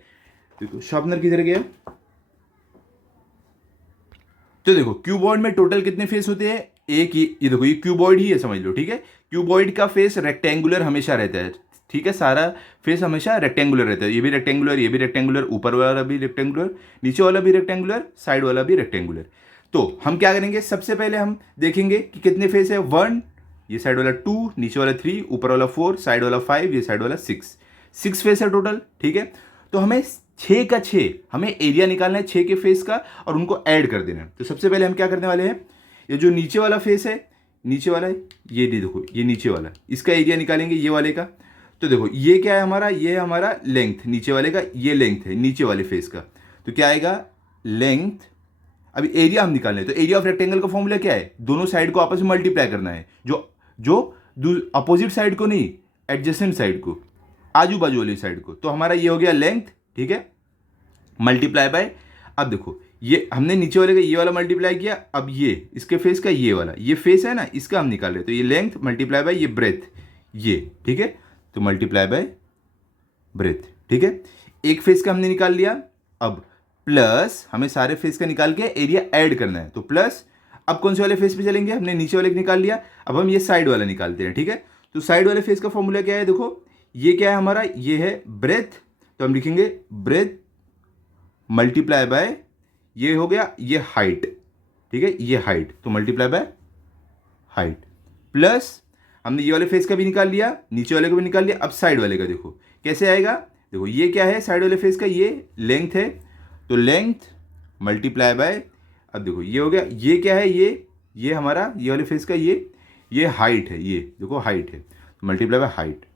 देखो शार्पनर किधर गया, तो देखो क्यूबॉइड में टोटल कितने फेस होते हैं, एक ये देखो ये क्यूबॉइड ही है समझ लो, ठीक है। क्यूबॉइड का फेस रेक्टेंगुलर हमेशा रहता है, ठीक है, सारा फेस हमेशा रेक्टेंगुलर रहता है, ये भी रेक्टेंगुलर, ये भी रेक्टेंगुलर, ऊपर वाला भी रेक्टेंगुलर, नीचे वाला भी रेक्टेंगुलर, साइड वाला भी रेक्टेंगुलर। तो हम क्या करेंगे, सबसे पहले हम देखेंगे कि कितने फेस है, 1, ये साइड वाला 2, नीचे वाला 3, ऊपर वाला 4, साइड वाला 5, ये साइड वाला 6 फेस है टोटल, ठीक है। तो हमें 6 का 6 हमें एरिया निकालना है 6 के फेस का और उनको ऐड कर देना है। तो सबसे पहले हम क्या करने वाले हैं, ये जो नीचे वाला फेस है, नीचे वाला है, ये देखो ये नीचे वाला, इसका एरिया निकालेंगे ये वाले का। तो देखो ये क्या है हमारा, ये हमारा लेंथ नीचे वाले का, ये लेंथ है नीचे वाले फेस का। तो क्या आएगा, लेंथ, अभी एरिया हम निकालने हैं। तो एरिया ऑफ रेक्टेंगल का फॉर्मूला क्या है, दोनों साइड को आपस में मल्टीप्लाई करना है, जो अपोजिट साइड को नहीं, एडजेसेंट साइड को, आजू बाजू वाली साइड को। तो हमारा ये हो गया लेंथ, ठीक है, मल्टीप्लाई बाय, अब देखो ये हमने नीचे वाले का ये वाला मल्टीप्लाई किया, अब ये इसके फेस का ये वाला, ये फेस है ना, इसका हम निकाल रहे हैं। तो ये लेंथ मल्टीप्लाई बाय ये ब्रेथ, ये, ठीक है, तो मल्टीप्लाई बाय ब्रेथ, ठीक है। एक फेस का हमने निकाल लिया, अब प्लस हमें सारे फेस का निकाल के एरिया ऐड करना है। तो प्लस, अब कौन से वाले फेस पे चलेंगे, हमने नीचे वाले निकाल लिया, अब हम ये साइड वाला निकालते हैं, ठीक है। तो साइड वाले फेस का फॉर्मूला क्या है, देखो ये क्या है हमारा, ये है ब्रेथ, तो हम लिखेंगे ब्रेथ मल्टीप्लाई बाय, ये हो गया ये हाइट, ठीक है, ये हाइट, तो मल्टीप्लाई बाय हाइट, प्लस हमने ये वाले फेस का भी निकाल लिया, नीचे वाले को भी निकाल लिया। अब साइड वाले का देखो कैसे आएगा, देखो ये क्या है साइड वाले फेस का, ये लेंथ है, तो लेंथ मल्टीप्लाई बाय, अब देखो ये हो गया, ये क्या है, ये हमारा ये वाले फेस का ये हाइट है, ये देखो हाइट है, मल्टीप्लाई बाय हाइट।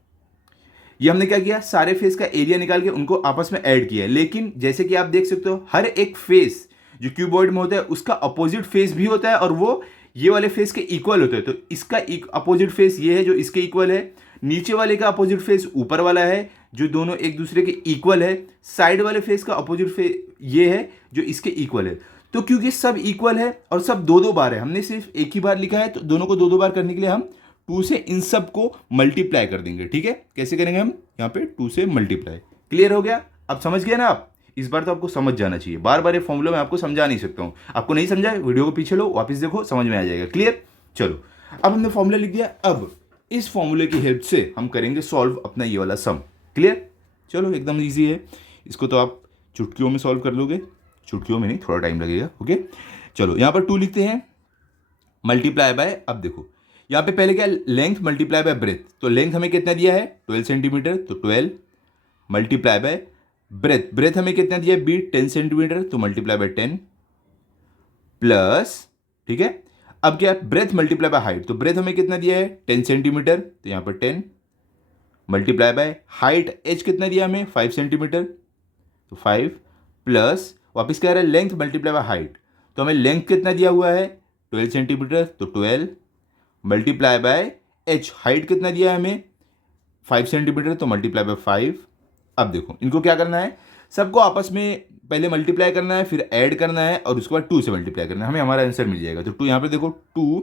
ये हमने क्या किया, सारे फेस का एरिया निकाल के उनको आपस में ऐड किया है। लेकिन जैसे कि आप देख सकते हो हर एक फेस जो क्यूबॉइड में होता है उसका अपोजिट फेस भी होता है और वो ये वाले फेस के इक्वल होता है। तो इसका अपोजिट फेस ये है जो इसके इक्वल है, नीचे वाले का अपोजिट फेस ऊपर वाला है जो दोनों एक दूसरे के इक्वल है, साइड वाले फेस का अपोजिट फेस ये है जो इसके इक्वल है। तो क्योंकि सब इक्वल है और सब दो दो बार है, हमने सिर्फ एक ही बार लिखा है, तो दोनों को दो दो बार करने के लिए हम 2 से इन सब को मल्टीप्लाई कर देंगे, ठीक है। कैसे करेंगे हम, यहाँ पे 2 से मल्टीप्लाई, क्लियर हो गया। अब समझ गए ना आप, इस बार तो आपको समझ जाना चाहिए, बार बार ये फॉर्मूला मैं आपको समझा नहीं सकता हूँ, आपको नहीं समझा वीडियो को पीछे लो वापस देखो, समझ में आ जाएगा, क्लियर। चलो अब हमने फॉर्मूला लिख दिया, अब इस फॉर्मूले की हेल्प से हम करेंगे सॉल्व अपना ये वाला सम, क्लियर। चलो एकदम ईजी है, इसको तो आप चुटकियों में सॉल्व कर लोगे, चुटकियों में नहीं, थोड़ा टाइम लगेगा, ओके। चलो यहाँ पर 2 लिखते हैं, मल्टीप्लाई बाय, अब देखो यहाँ पे पहले क्या, लेंथ मल्टीप्लाई बाय ब्रेथ, तो लेंथ हमें कितना दिया है 12 सेंटीमीटर, तो 12 मल्टीप्लाई बाय ब्रेथ, ब्रेथ हमें कितना दिया है बी 10 सेंटीमीटर, तो मल्टीप्लाई बाय 10 प्लस, ठीक है। अब क्या है, ब्रेथ मल्टीप्लाई बाय हाइट, तो ब्रेथ हमें कितना दिया है 10 सेंटीमीटर, तो यहाँ पर 10 मल्टीप्लाई बाय हाइट, एच कितना दिया हमें 5 सेंटीमीटर, तो 5 प्लस वापस क्या रहा है लेंथ मल्टीप्लाई बाय हाइट, तो हमें लेंथ कितना दिया हुआ है 12 सेंटीमीटर, तो 12 मल्टीप्लाई बाय एच, हाइट कितना दिया है हमें 5 सेंटीमीटर, तो मल्टीप्लाई बाय 5। अब देखो इनको क्या करना है, सबको आपस में पहले मल्टीप्लाई करना है, फिर ऐड करना है और उसके बाद 2 से मल्टीप्लाई करना है, हमें हमारा आंसर मिल जाएगा। तो 2 यहाँ पे देखो 2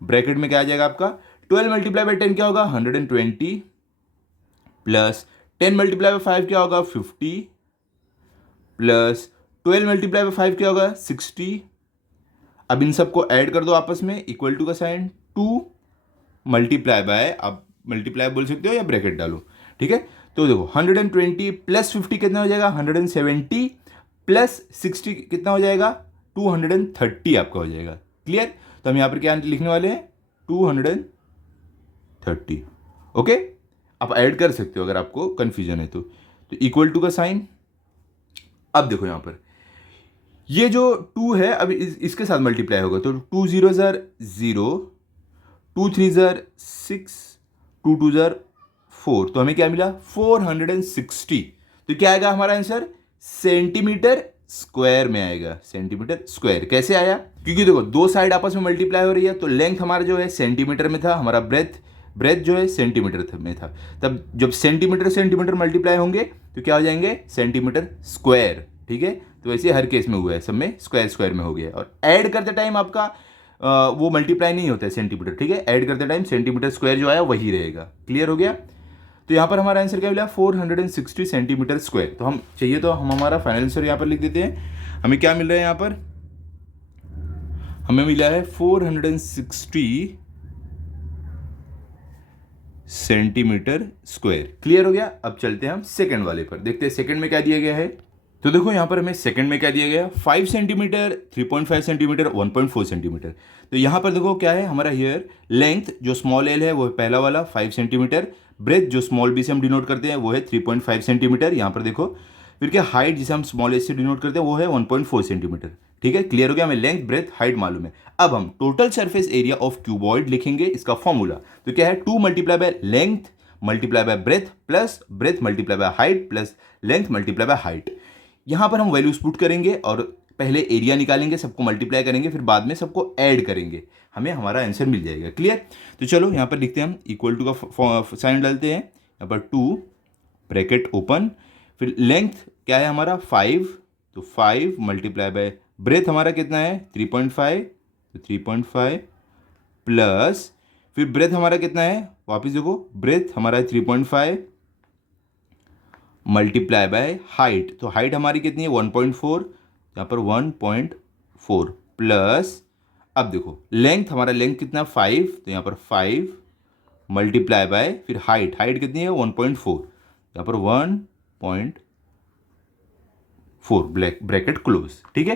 ब्रैकेट में क्या आ जाएगा आपका, 12 मल्टीप्लाई बाय 10 क्या होगा 120 प्लस 10 मल्टीप्लाई बाय 5 क्या होगा 50 प्लस 12 मल्टीप्लाई बाय 5 क्या होगा 60। अब इन सबको ऐड कर दो आपस में, इक्वल टू का साइन, 2 मल्टीप्लाई बाय, आप मल्टीप्लाई बोल सकते हो या ब्रैकेट डालो, ठीक है। तो देखो 120 प्लस 50 कितना हो जाएगा 170 प्लस 60 कितना हो जाएगा 230 आपका हो जाएगा, क्लियर। तो हम यहाँ पर क्या लिखने वाले हैं 230, ओके। आप ऐड कर सकते हो अगर आपको कंफ्यूजन है तो इक्वल टू का साइन। अब देखो यहाँ पर ये जो 2 है अब इसके साथ मल्टीप्लाई होगा, तो 2 0 ज़र 0, 2 3 ज़र 6, 2 2 ज़र 4, तो हमें क्या मिला 460। तो क्या आएगा हमारा आंसर सेंटीमीटर स्क्वायर में आएगा, सेंटीमीटर स्क्वायर। कैसे आया, क्योंकि देखो दो साइड आपस में मल्टीप्लाई हो रही है, तो लेंथ हमारा जो है सेंटीमीटर में था, हमारा ब्रेथ जो है सेंटीमीटर में था, तब जब सेंटीमीटर मल्टीप्लाई होंगे तो क्या हो जाएंगे सेंटीमीटर स्क्वायर, ठीक है। तो वैसे हर केस में हुआ है, सब में स्क्वायर में हो गया। और ऐड करते टाइम आपका वो मल्टीप्लाई नहीं होता है सेंटीमीटर, ठीक है, ऐड करते टाइम सेंटीमीटर स्क्वायर जो आया वही रहेगा, क्लियर हो गया। तो यहाँ पर हमारा आंसर क्या मिला 460 सेंटीमीटर स्क्वायर। तो हम चाहिए तो हम हमारा फाइनल आंसर यहाँ पर लिख देते हैं, हमें क्या मिल रहा है यहाँ पर हमें मिला है 460 सेंटीमीटर स्क्वायर। क्लियर हो गया। अब चलते हैं हम सेकंड वाले पर, देखते हैं सेकंड में क्या दिया गया है। तो देखो यहाँ पर हमें सेकंड में क्या दिया गया, 5 सेंटीमीटर, 3.5 सेंटीमीटर, 1.4 सेंटीमीटर। तो यहाँ पर देखो क्या है हमारा हियर, लेंथ जो स्मॉल एल है वो है पहला वाला 5 सेंटीमीटर, ब्रेथ जो स्मॉल बी से हम डिनोट करते हैं वो है 3.5 सेंटीमीटर यहाँ पर देखो। फिर क्या हाइट जिसे हम स्मॉल एच से डिनोट करते हैं वो है 1.4 सेंटीमीटर। ठीक है, क्लियर हो गया। हमें लेंथ, ब्रेथ, हाइट मालूम है। अब हम total surface area of cuboid लिखेंगे, इसका फॉर्मूला तो क्या है, 2 multiply by length multiply by breadth plus breadth multiply by height plus length multiply by height. यहां पर हम वैल्यूज पुट करेंगे और पहले एरिया निकालेंगे, सबको मल्टीप्लाई करेंगे, फिर बाद में सबको ऐड करेंगे, हमें हमारा आंसर मिल जाएगा। क्लियर। तो चलो यहाँ पर लिखते हैं हम, इक्वल टू का साइन डालते हैं, यहाँ पर 2 ब्रैकेट ओपन, फिर लेंथ क्या है हमारा 5, तो 5 मल्टीप्लाई बाय ब्रेथ हमारा कितना है 3.5, तो 3.5 प्लस फिर ब्रेथ हमारा कितना है, वापस देखो ब्रेथ हमारा है 3.5 मल्टीप्लाई बाय हाइट, तो हाइट हमारी कितनी है 1.4, यहाँ पर 1.4 प्लस अब देखो लेंथ हमारा लेंथ कितना 5, तो यहाँ पर 5 मल्टीप्लाई बाय फिर हाइट, हाइट कितनी है 1.4, यहाँ पर 1.4 ब्रैकेट क्लोज। ठीक है,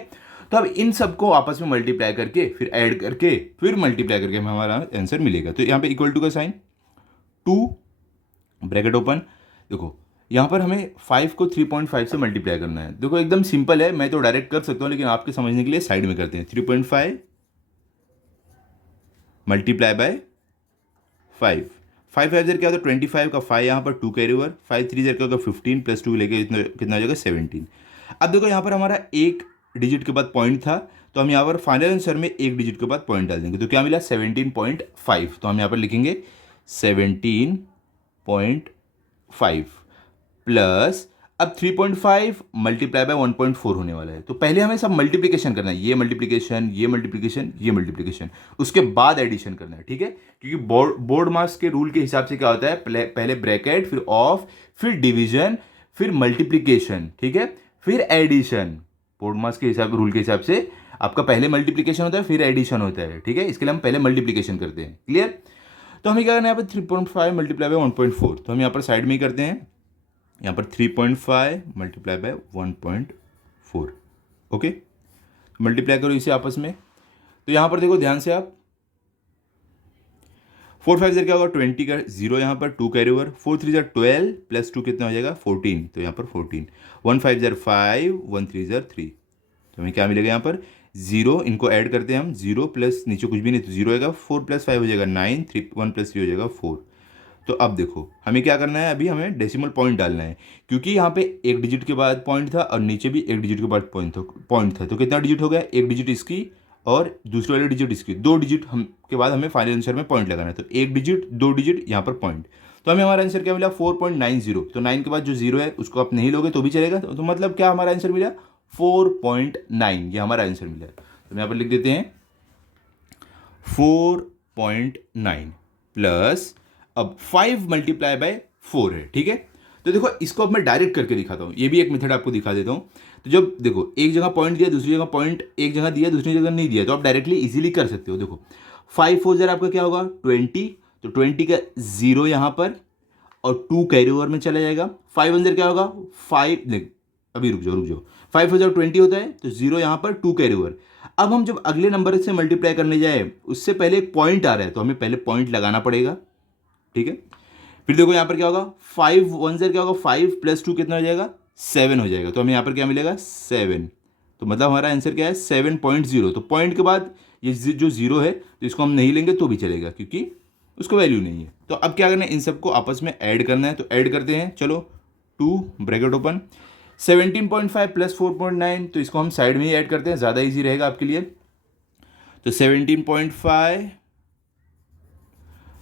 तो अब इन सबको आपस में मल्टीप्लाई करके फिर ऐड करके फिर मल्टीप्लाई करके हमें हमारा आंसर मिलेगा। तो यहाँ पे इक्वल टू का साइन, 2 ब्रैकेट ओपन, देखो यहाँ पर हमें 5 को 3.5 से मल्टीप्लाई करना है। देखो एकदम सिंपल है, मैं तो डायरेक्ट कर सकता हूँ लेकिन आपके समझने के लिए साइड में करते हैं। 3.5 मल्टीप्लाई बाय 5, 5 5 जर क्या होता है 25 का 5 यहाँ पर 2 कैरी ओवर, 5 3 जर क्या होगा 15 प्लस 2 लेके कितना हो जाएगा 17। अब देखो यहाँ पर हमारा एक डिजिट के बाद पॉइंट था, तो हम यहाँ पर फाइनल आंसर में एक डिजिट के बाद पॉइंट डाल देंगे, तो क्या मिला 17.5, तो हम यहाँ पर लिखेंगे 17.5 प्लस अब 3.5 मल्टीप्लाई बाय 1.4 होने वाला है। तो पहले हमें सब मल्टीप्लिकेशन करना है, ये मल्टीप्लिकेशन, ये मल्टीप्लिकेशन, ये मल्टीप्लिकेशन, उसके बाद एडिशन करना है। ठीक है, क्योंकि बोर्ड मास के रूल के हिसाब से क्या होता है, पहले ब्रैकेट, फिर ऑफ, फिर डिवीजन, फिर मल्टीप्लिकेशन, ठीक है, फिर एडिशन। बोर्ड मास के हिसाब रूल के हिसाब से आपका पहले मल्टीप्लिकेशन होता है फिर एडिशन होता है। ठीक है, इसके लिए हम पहले मल्टीप्लिकेशन करते हैं। क्लियर। तो हमें क्या करना है यहाँ पर 3.5 मल्टीप्लाई बाय 1.4, तो हम यहाँ पर साइड में ही करते हैं, यहाँ पर 3.5 मल्टीप्लाई बाय 1.4। ओके, मल्टीप्लाई करो इसे आपस में। तो यहाँ पर देखो ध्यान से आप, 4 5 क्या होगा 20 का 0, यहाँ पर 2 कैरी ओवर, 4 3 12 प्लस 2 कितना हो जाएगा 14, तो यहाँ पर 14, 1 5 5, 1 3 3, तो हमें क्या मिलेगा यहाँ पर 0, इनको ऐड करते हैं हम, 0 प्लस नीचे कुछ भी नहीं तो 0 आएगा, 4 + 5 हो जाएगा 9, 3 1 + 3 हो जाएगा 4। तो अब देखो हमें क्या करना है, अभी हमें डेसिमल पॉइंट डालना है, क्योंकि यहाँ पे एक डिजिट के बाद पॉइंट था और नीचे भी एक डिजिट के बाद पॉइंट था, तो कितना डिजिट हो गया, एक डिजिट इसकी और दूसरी वाली डिजिट इसकी, 2 डिजिट हम के बाद हमें फाइनल आंसर में पॉइंट लगाना है, तो एक डिजिट 2 डिजिट यहाँ पर पॉइंट। तो हमें हमारा आंसर क्या मिला 4.90, तो 9 के बाद जो 0 है उसको आप नहीं लोगे तो भी चलेगा, तो मतलब क्या हमारा आंसर मिला 4.9, ये हमारा आंसर मिला। तो यहाँ पर लिख देते हैं 4.9 प्लस अब 5 मल्टीप्लाई बाय 4 है। ठीक है, तो देखो इसको अब मैं डायरेक्ट करके दिखाता हूँ, ये भी एक मेथड आपको दिखा देता हूँ। तो जब देखो एक जगह पॉइंट दिया, दूसरी जगह पॉइंट, एक जगह दिया दूसरी जगह नहीं दिया, तो आप डायरेक्टली इजीली कर सकते हो। देखो 5 4 जरा आपका क्या होगा 20, तो 20 का 0 यहाँ पर और 2 कैरी ओवर में चला जाएगा। 5 1 क्या होगा 5, देख अभी रुक जाओ, 5 4 20 होता है, तो 0 यहाँ पर 2 कैरी ओवर। अब हम जब अगले नंबर से मल्टीप्लाई करने जाए उससे पहले एक पॉइंट आ रहा है, तो हमें पहले पॉइंट लगाना पड़ेगा। ठीक है, फिर देखो यहाँ पर क्या होगा 5 1 क्या होगा 5 + 2 कितना हो जाएगा 7 हो जाएगा, तो हमें यहाँ पर क्या मिलेगा 7, तो मतलब हमारा आंसर क्या है 7.0। तो पॉइंट के बाद ये जो 0 है तो इसको हम नहीं लेंगे तो भी चलेगा क्योंकि उसको वैल्यू नहीं है। तो अब क्या करना है, इन सबको आपस में ऐड करना है, तो ऐड करते हैं। चलो 2 ब्रैकेट ओपन, 17.5 प्लस 4.9, तो इसको हम साइड में ही ऐड करते हैं, ज़्यादा ईजी रहेगा आपके लिए। तो 17.5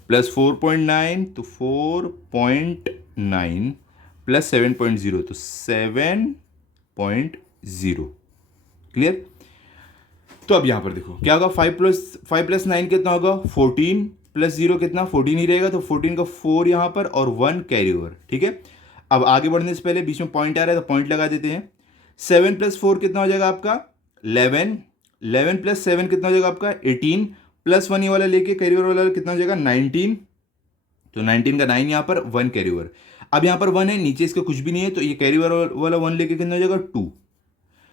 प्लस 4.9, तो 4.9 प्लस 7.0, तो 7.0। क्लियर। तो अब यहां पर देखो क्या होगा 5 + 9 कितना होगा 14 प्लस 0 कितना 14 ही रहेगा, तो 14 का 4 यहां पर और 1 कैरी ओवर। ठीक है, अब आगे बढ़ने से पहले बीच में पॉइंट आ रहा है तो पॉइंट लगा देते हैं। 7 + 4 कितना हो जाएगा आपका 11, 11 प्लस 7 कितना हो जाएगा आपका 18, प्लस 1 ये वाला लेके कैरी ओवर वाला कितना हो जाएगा 19, तो 19 का 9 यहाँ पर 1 कैरी ओवर। अब यहाँ पर 1 है, नीचे इसका कुछ भी नहीं है, तो ये कैरी ओवर वाला 1 लेके कितना हो जाएगा 2।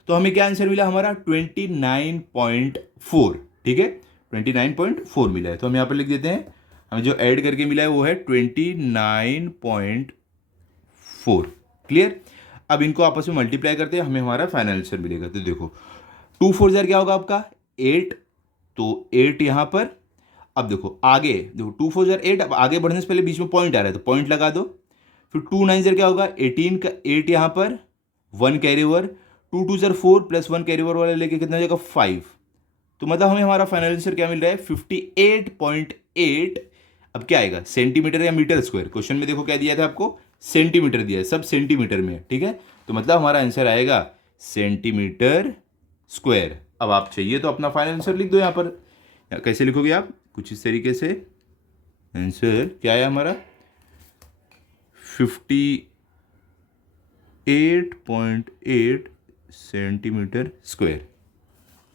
तो हमें क्या आंसर मिला हमारा 29.4, ठीक है 29.4 मिला है। तो हम यहाँ पर लिख देते हैं, हमें जो ऐड करके मिला है वो है 29.4। क्लियर। अब इनको आपस में मल्टीप्लाई करते हैं, हमें हमारा फाइनल आंसर मिलेगा। तो देखो 2 4 जार क्या होगा आपका 8, तो 8 यहाँ पर। अब देखो आगे देखो 2 4 जार 8, अब आगे बढ़ने से पहले बीच में पॉइंट आ रहा है तो पॉइंट लगा दो। फिर 2 9 जार क्या होगा 18 का 8 यहाँ पर 1 carry over, 2 2 jar 4 plus 1 carry over वाले लेके कितना हो जाएगा 5। तो मतलब हमें हमारा फाइनल आंसर क्या मिल रहा है 58.8। अब क्या आएगा सेंटीमीटर या मीटर स्क्वायर, क्वेश्चन में देखो क्या दिया था आपको सेंटीमीटर दिया है, सब सेंटीमीटर में है, ठीक है। तो मतलब हमारा आंसर आएगा सेंटीमीटर स्क्वायर। अब आप चाहिए तो अपना फाइनल आंसर लिख दो यहाँ पर, कैसे लिखोगे आप कुछ इस तरीके से। आंसर क्या है हमारा 58.8 सेंटीमीटर स्क्वायर।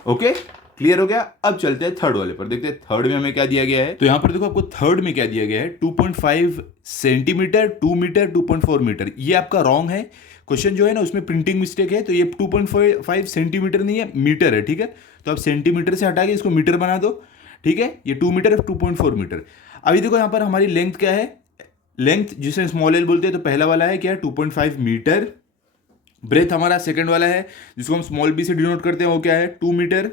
ओके क्लियर हो गया। अब चलते हैं थर्ड वाले पर, देखते हैं थर्ड में हमें क्या दिया गया है। तो यहां पर देखो आपको थर्ड में क्या दिया गया है 2.5 सेंटीमीटर, 2 मीटर, 2.4 मीटर। ये आपका रॉन्ग है, क्वेश्चन जो है ना उसमें प्रिंटिंग मिस्टेक है। तो ये 2.5 सेंटीमीटर नहीं है, मीटर है, ठीक है। तो आप सेंटीमीटर से हटा के इसको मीटर बना दो, ठीक है। ये 2 मीटर 2.4 मीटर। अभी देखो यहाँ पर हमारी लेंथ क्या है, लेंथ जिसे स्मॉल एल बोलते हैं, तो पहला वाला है क्या है 2.5 मीटर। ब्रेथ हमारा सेकंड वाला है जिसको हम स्मॉल बी से डिनोट करते हैं, वो क्या है 2 मीटर।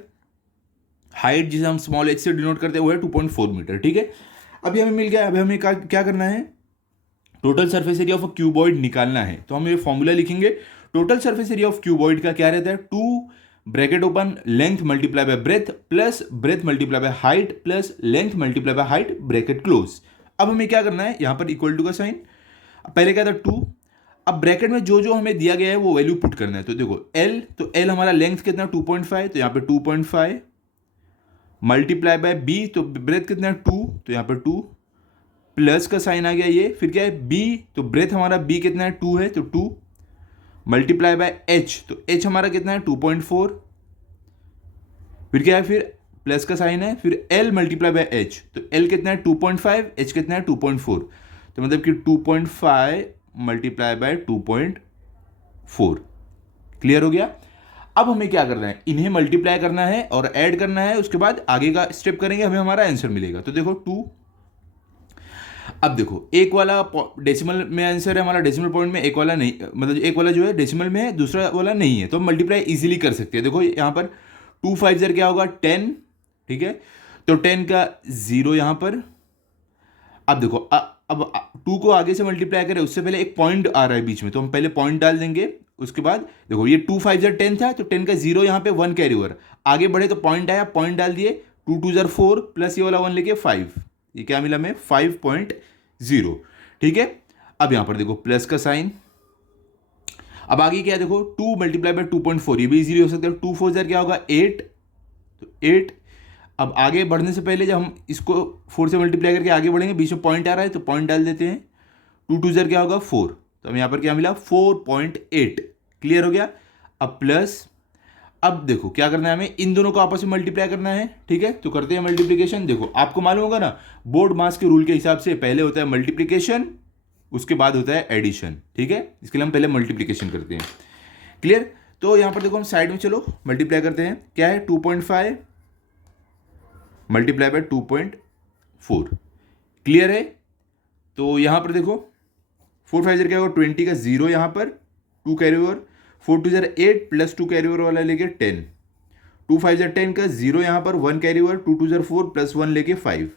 हाइट जिसे हम स्मॉल एच से डिनोट करते हैं वो है 2.4 मीटर, ठीक है। अभी हमें मिल गया, अभी हमें क्या करना है total surface area of a cuboid निकालना है। तो हम ये फॉर्मूला लिखेंगे, total surface area of cuboid का क्या रहता है 2 bracket open length multiply by breadth plus breadth multiply by height plus length multiply by height bracket close. अब हमें क्या करना है यहाँ पर इक्वल टू का साइन, पहले क्या था 2, अब ब्रैकेट में जो जो हमें दिया गया है वो वैल्यू पुट करना है। तो देखो L, तो L हमारा लेंथ कितना 2.5, तो यहाँ पे 2.5 मल्टीप्लाई बाय B, तो ब्रेथ कितना है 2, तो यहाँ पे 2 प्लस का साइन आ गया ये। फिर क्या है B, तो ब्रेथ हमारा B कितना है 2 है, तो 2 मल्टीप्लाई बाय H, तो H हमारा कितना है 2.4। फिर क्या है फिर प्लस का साइन है, फिर L मल्टीप्लाई बाय H, तो L कितना है 2.5, H कितना है 2.4, तो मतलब कि 2.5 मल्टीप्लाई बाय 2.4। क्लियर हो गया। अब हमें क्या करना है, इन्हें मल्टीप्लाई करना है और ऐड करना है, उसके बाद आगे का स्टेप करेंगे, हमें हमारा आंसर मिलेगा। तो देखो 2, अब देखो एक वाला डेसिमल में आंसर है हमारा, डेसिमल पॉइंट में एक वाला नहीं, मतलब एक वाला जो है डेसिमल में है, दूसरा वाला नहीं है, तो हम मल्टीप्लाई इजीली कर सकते हैं। देखो यहाँ पर 2 5 ज़र क्या होगा 10, ठीक है। तो 10 का 0 यहाँ पर। अब देखो अब 2 को आगे से मल्टीप्लाई करें उससे पहले एक पॉइंट आ रहा है बीच में, तो हम पहले पॉइंट डाल देंगे। उसके बाद देखो ये 2 5 ज़र 10 था, तो 10 का 0 यहाँ पे 1 कैरी ओवर, आगे बढ़े तो पॉइंट आया, पॉइंट डाल दिए, 2 2 ज़र 4 प्लस ये वाला 1 लेके 5, ये क्या मिला हमें 5.0, ठीक है। अब यहाँ पर देखो प्लस का साइन। अब आगे क्या देखो 2 मल्टीप्लाई बाय 2.4, ये भी इजीली हो सकता है। 2 4 ज़र क्या होगा 8, तो 8। अब आगे बढ़ने से पहले जब हम इसको 4 से मल्टीप्लाई करके आगे बढ़ेंगे, बीच में पॉइंट आ रहा है तो पॉइंट डाल देते हैं। 2 2 ज़र क्या होगा 4, तो हमें यहाँ पर क्या मिला 4.8। क्लियर हो गया। अब प्लस, अब देखो क्या करना है, हमें इन दोनों को आपस में मल्टीप्लाई करना है, ठीक है। तो करते हैं मल्टीप्लिकेशन। देखो आपको मालूम होगा ना बोर्ड मास के रूल के हिसाब से पहले होता है मल्टीप्लिकेशन, उसके बाद होता है एडिशन, ठीक है। इसके लिए हम पहले मल्टीप्लिकेशन करते हैं। क्लियर। तो यहाँ पर देखो हम साइड में चलो मल्टीप्लाई करते हैं, क्या है 2.5 मल्टीप्लाई बाय 2.4। क्लियर है। तो यहाँ पर देखो 4 5 ज़र क्या होगा 20 का 0 यहाँ पर, 2 कैरी ओवर, 4 2 ज़र 8 प्लस 2 कैरी ओवर वाला लेके 10, 2 5 ज़र 10 का 0 यहाँ पर, 1 कैरी ओवर, 2 2 ज़र 4 प्लस 1 लेके 5।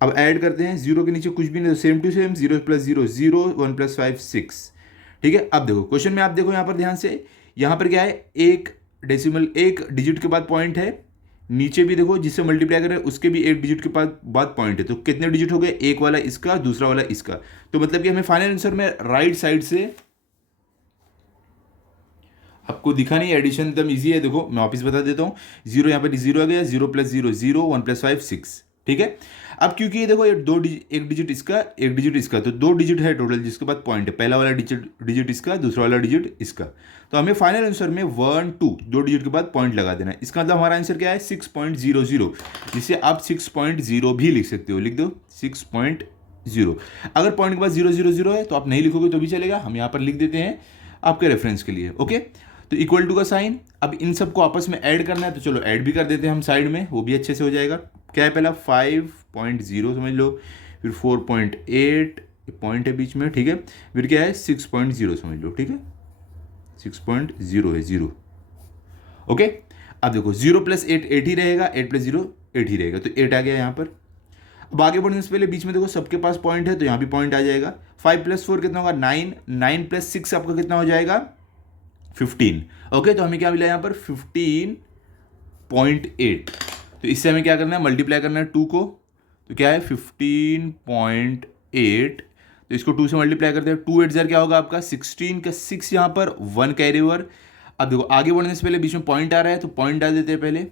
अब ऐड करते हैं, 0 के नीचे कुछ भी नहीं, same to same, 0 plus 0 0, 1 plus 5 6, ठीक है। अब देखो क्वेश्चन में आप देखो यहाँ पर ध्यान से, यहाँ पर क्या है एक डेसिमल, एक डिजिट के बाद पॉइंट है, नीचे भी देखो जिससे मल्टीप्लाई करें उसके भी एक डिजिट के बाद पॉइंट है, तो कितने डिजिट हो गए, एक वाला इसका दूसरा वाला इसका। तो मतलब कि हमें फाइनल आंसर में राइट साइड से, आपको दिखा नहीं एडिशन एकदम इजी है, देखो मैं वापस बता देता हूँ। 0 यहाँ पर 0 आ गया, 0 प्लस 0 0, 1 प्लस 5 6, ठीक है। अब क्योंकि ये देखो ये एक डिजिट इसका एक डिजिट इसका, तो 2 डिजिट है टोटल जिसके बाद पॉइंट है, पहला वाला डिजिट इसका, दूसरा वाला डिजिट इसका। तो हमें फाइनल आंसर में 1 2 दो डिजिट के बाद पॉइंट लगा देना है। इसका मतलब हमारा आंसर क्या है 6.00, जिसे आप 6.0 भी लिख सकते हो, लिख दो 6.0। अगर पॉइंट के बाद 000 है तो आप नहीं लिखोगे तो भी चलेगा, हम यहाँ पर लिख देते हैं आपके रेफरेंस के लिए। ओके, तो इक्वल टू का साइन, अब इन सबको आपस में ऐड करना है तो चलो ऐड भी कर देते हैं हम साइड में, वो भी अच्छे से हो जाएगा। क्या है पहला 5.0 समझ लो, फिर 4.8 पॉइंट है बीच में, ठीक है, फिर क्या है 6.0 समझ लो, ठीक है 6.0 है 0। ओके, अब देखो 0 + 8 8 ही रहेगा, 8 + 0 8 ही रहेगा, तो 8 आ गया यहाँ पर। अब आगे बढ़ने से पहले बीच में देखो सबके पास पॉइंट है तो यहाँ भी पॉइंट आ जाएगा। 5 + 4 कितना होगा 9, 9 + 6 आपका कितना हो जाएगा 15। ओके, तो हमें क्या मिला यहाँ पर 15.8। तो इससे हमें क्या करना है मल्टीप्लाई करना है 2 को, तो क्या है 15.8, तो इसको 2 से मल्टीप्लाई करते हैं। 2 8 क्या होगा आपका 16 का 6 यहाँ पर 1 कैरी ओवर। अब देखो आगे बढ़ने से पहले बीच में पॉइंट आ रहा है तो पॉइंट डाल देते हैं पहले।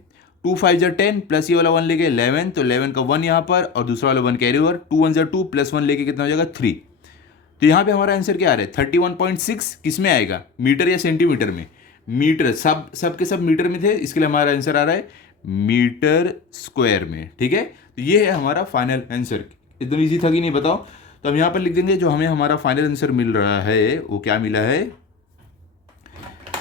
2 5 10 प्लस ये वाला 1 लेके 11, तो 11 का 1 यहाँ पर और दूसरा वाला 1 कैरी ओवर। 2 1 2 प्लस 1 लेके कितना हो जाएगा 3। तो यहाँ पे हमारा आंसर क्या आ रहा है 31.6। किस में आएगा मीटर या सेंटीमीटर में? मीटर, सब के सब मीटर में थे, इसके लिए हमारा आंसर आ रहा है मीटर स्क्वायर में। ठीक है, तो ये है हमारा फाइनल आंसर। एकदम इजी था कि नहीं बताओ? तो हम यहाँ पर लिख देंगे जो हमें हमारा फाइनल आंसर मिल रहा है वो क्या मिला है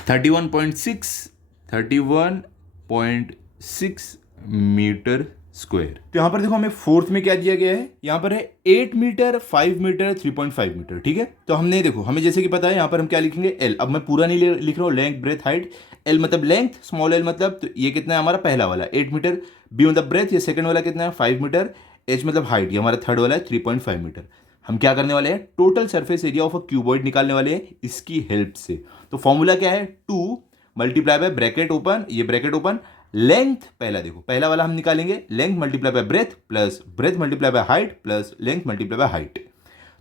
31.6 मीटर स्क्वायर। तो यहाँ पर देखो हमें फोर्थ में क्या दिया गया है, यहाँ पर है 8 मीटर, 5 मीटर, 3.5 मीटर। ठीक है, तो हमने देखो हमें जैसे कि पता है यहाँ पर हम क्या लिखेंगे एल। अब मैं पूरा नहीं लिख रहा हूँ, लेंथ ब्रेथ हाइट। एल मतलब लेंथ, स्मॉल एल मतलब, तो ये कितना है हमारा पहला वाला 8 मीटर। बी मतलब ब्रेथ, ये सेकंड वाला कितना है 5 मीटर। एच मतलब हाइट, ये हमारा थर्ड वाला है 3.5 मीटर। हम क्या करने वाले हैं total surface area of a cuboid निकालने वाले हैं इसकी हेल्प से। तो फॉर्मूला क्या है 2 मल्टीप्लाई बाय ब्रैकेट ओपन, ये ब्रैकेट ओपन, लेंथ पहला देखो पहला वाला हम निकालेंगे length multiply by breadth plus breadth multiply by height plus length multiply by height.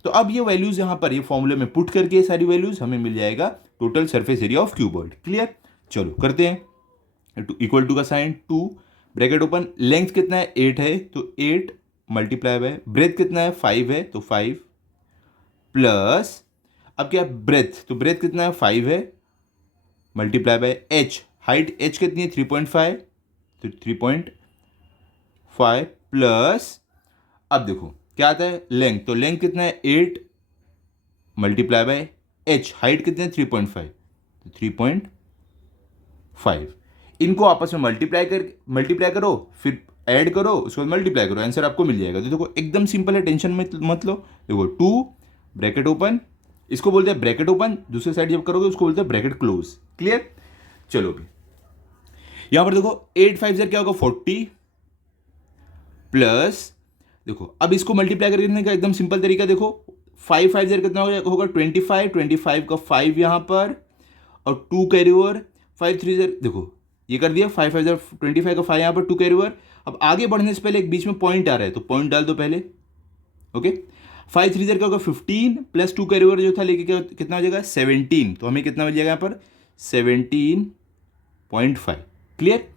तो अब ये वैल्यूज यहां पर ये फॉर्मूले में पुट करके सारी वैल्यूज हमें मिल जाएगा total surface area of cuboid. Clear, चलो करते हैं। इक्वल टू का साइन 2 ब्रैकेट ओपन, लेंथ कितना है 8 है तो 8 मल्टीप्लाई बाय ब्रेथ कितना है 5 है तो 5 प्लस अब क्या ब्रेथ, तो ब्रेथ कितना है 5 है multiply by H, height H कितनी है 3.5 तो 3.5 प्लस अब देखो क्या आता है लेंथ, तो लेंथ कितना है 8 मल्टीप्लाई बाय एच, हाइट कितनी है 3.5 तो 3.5। इनको आपस में मल्टीप्लाई करो फिर ऐड करो उसके बाद मल्टीप्लाई करो, आंसर आपको मिल जाएगा। तो देखो एकदम सिंपल है, टेंशन मत लो। देखो 2 ब्रैकेट ओपन, इसको बोलते हैं ब्रैकेट ओपन, दूसरे साइड जब करोगे उसको बोलते हैं ब्रैकेट क्लोज। क्लियर, चलो भी यहां पर देखो 8 5 क्या होगा 40 प्लस देखो अब इसको मल्टीप्लाई करने का एकदम सिंपल तरीका देखो 5 5 कितना होगा 25, 25 का 5 यहां पर और 2 कैरी ओवर 5 3 देखो ये कर दिया 5 5 25 का 5 यहां पर 2 कैरी ओवर। अब आगे बढ़ने से पहले एक बीच में पॉइंट आ रहा है तो पॉइंट डाल दो पहले। ओके, 5 3 क्या होगा 15 प्लस 2 कैरी ओवर जो था लेके कितना हो जाएगा 17, तो हमें कितना मिल जाएगा यहाँ पर 17.5। क्लियर,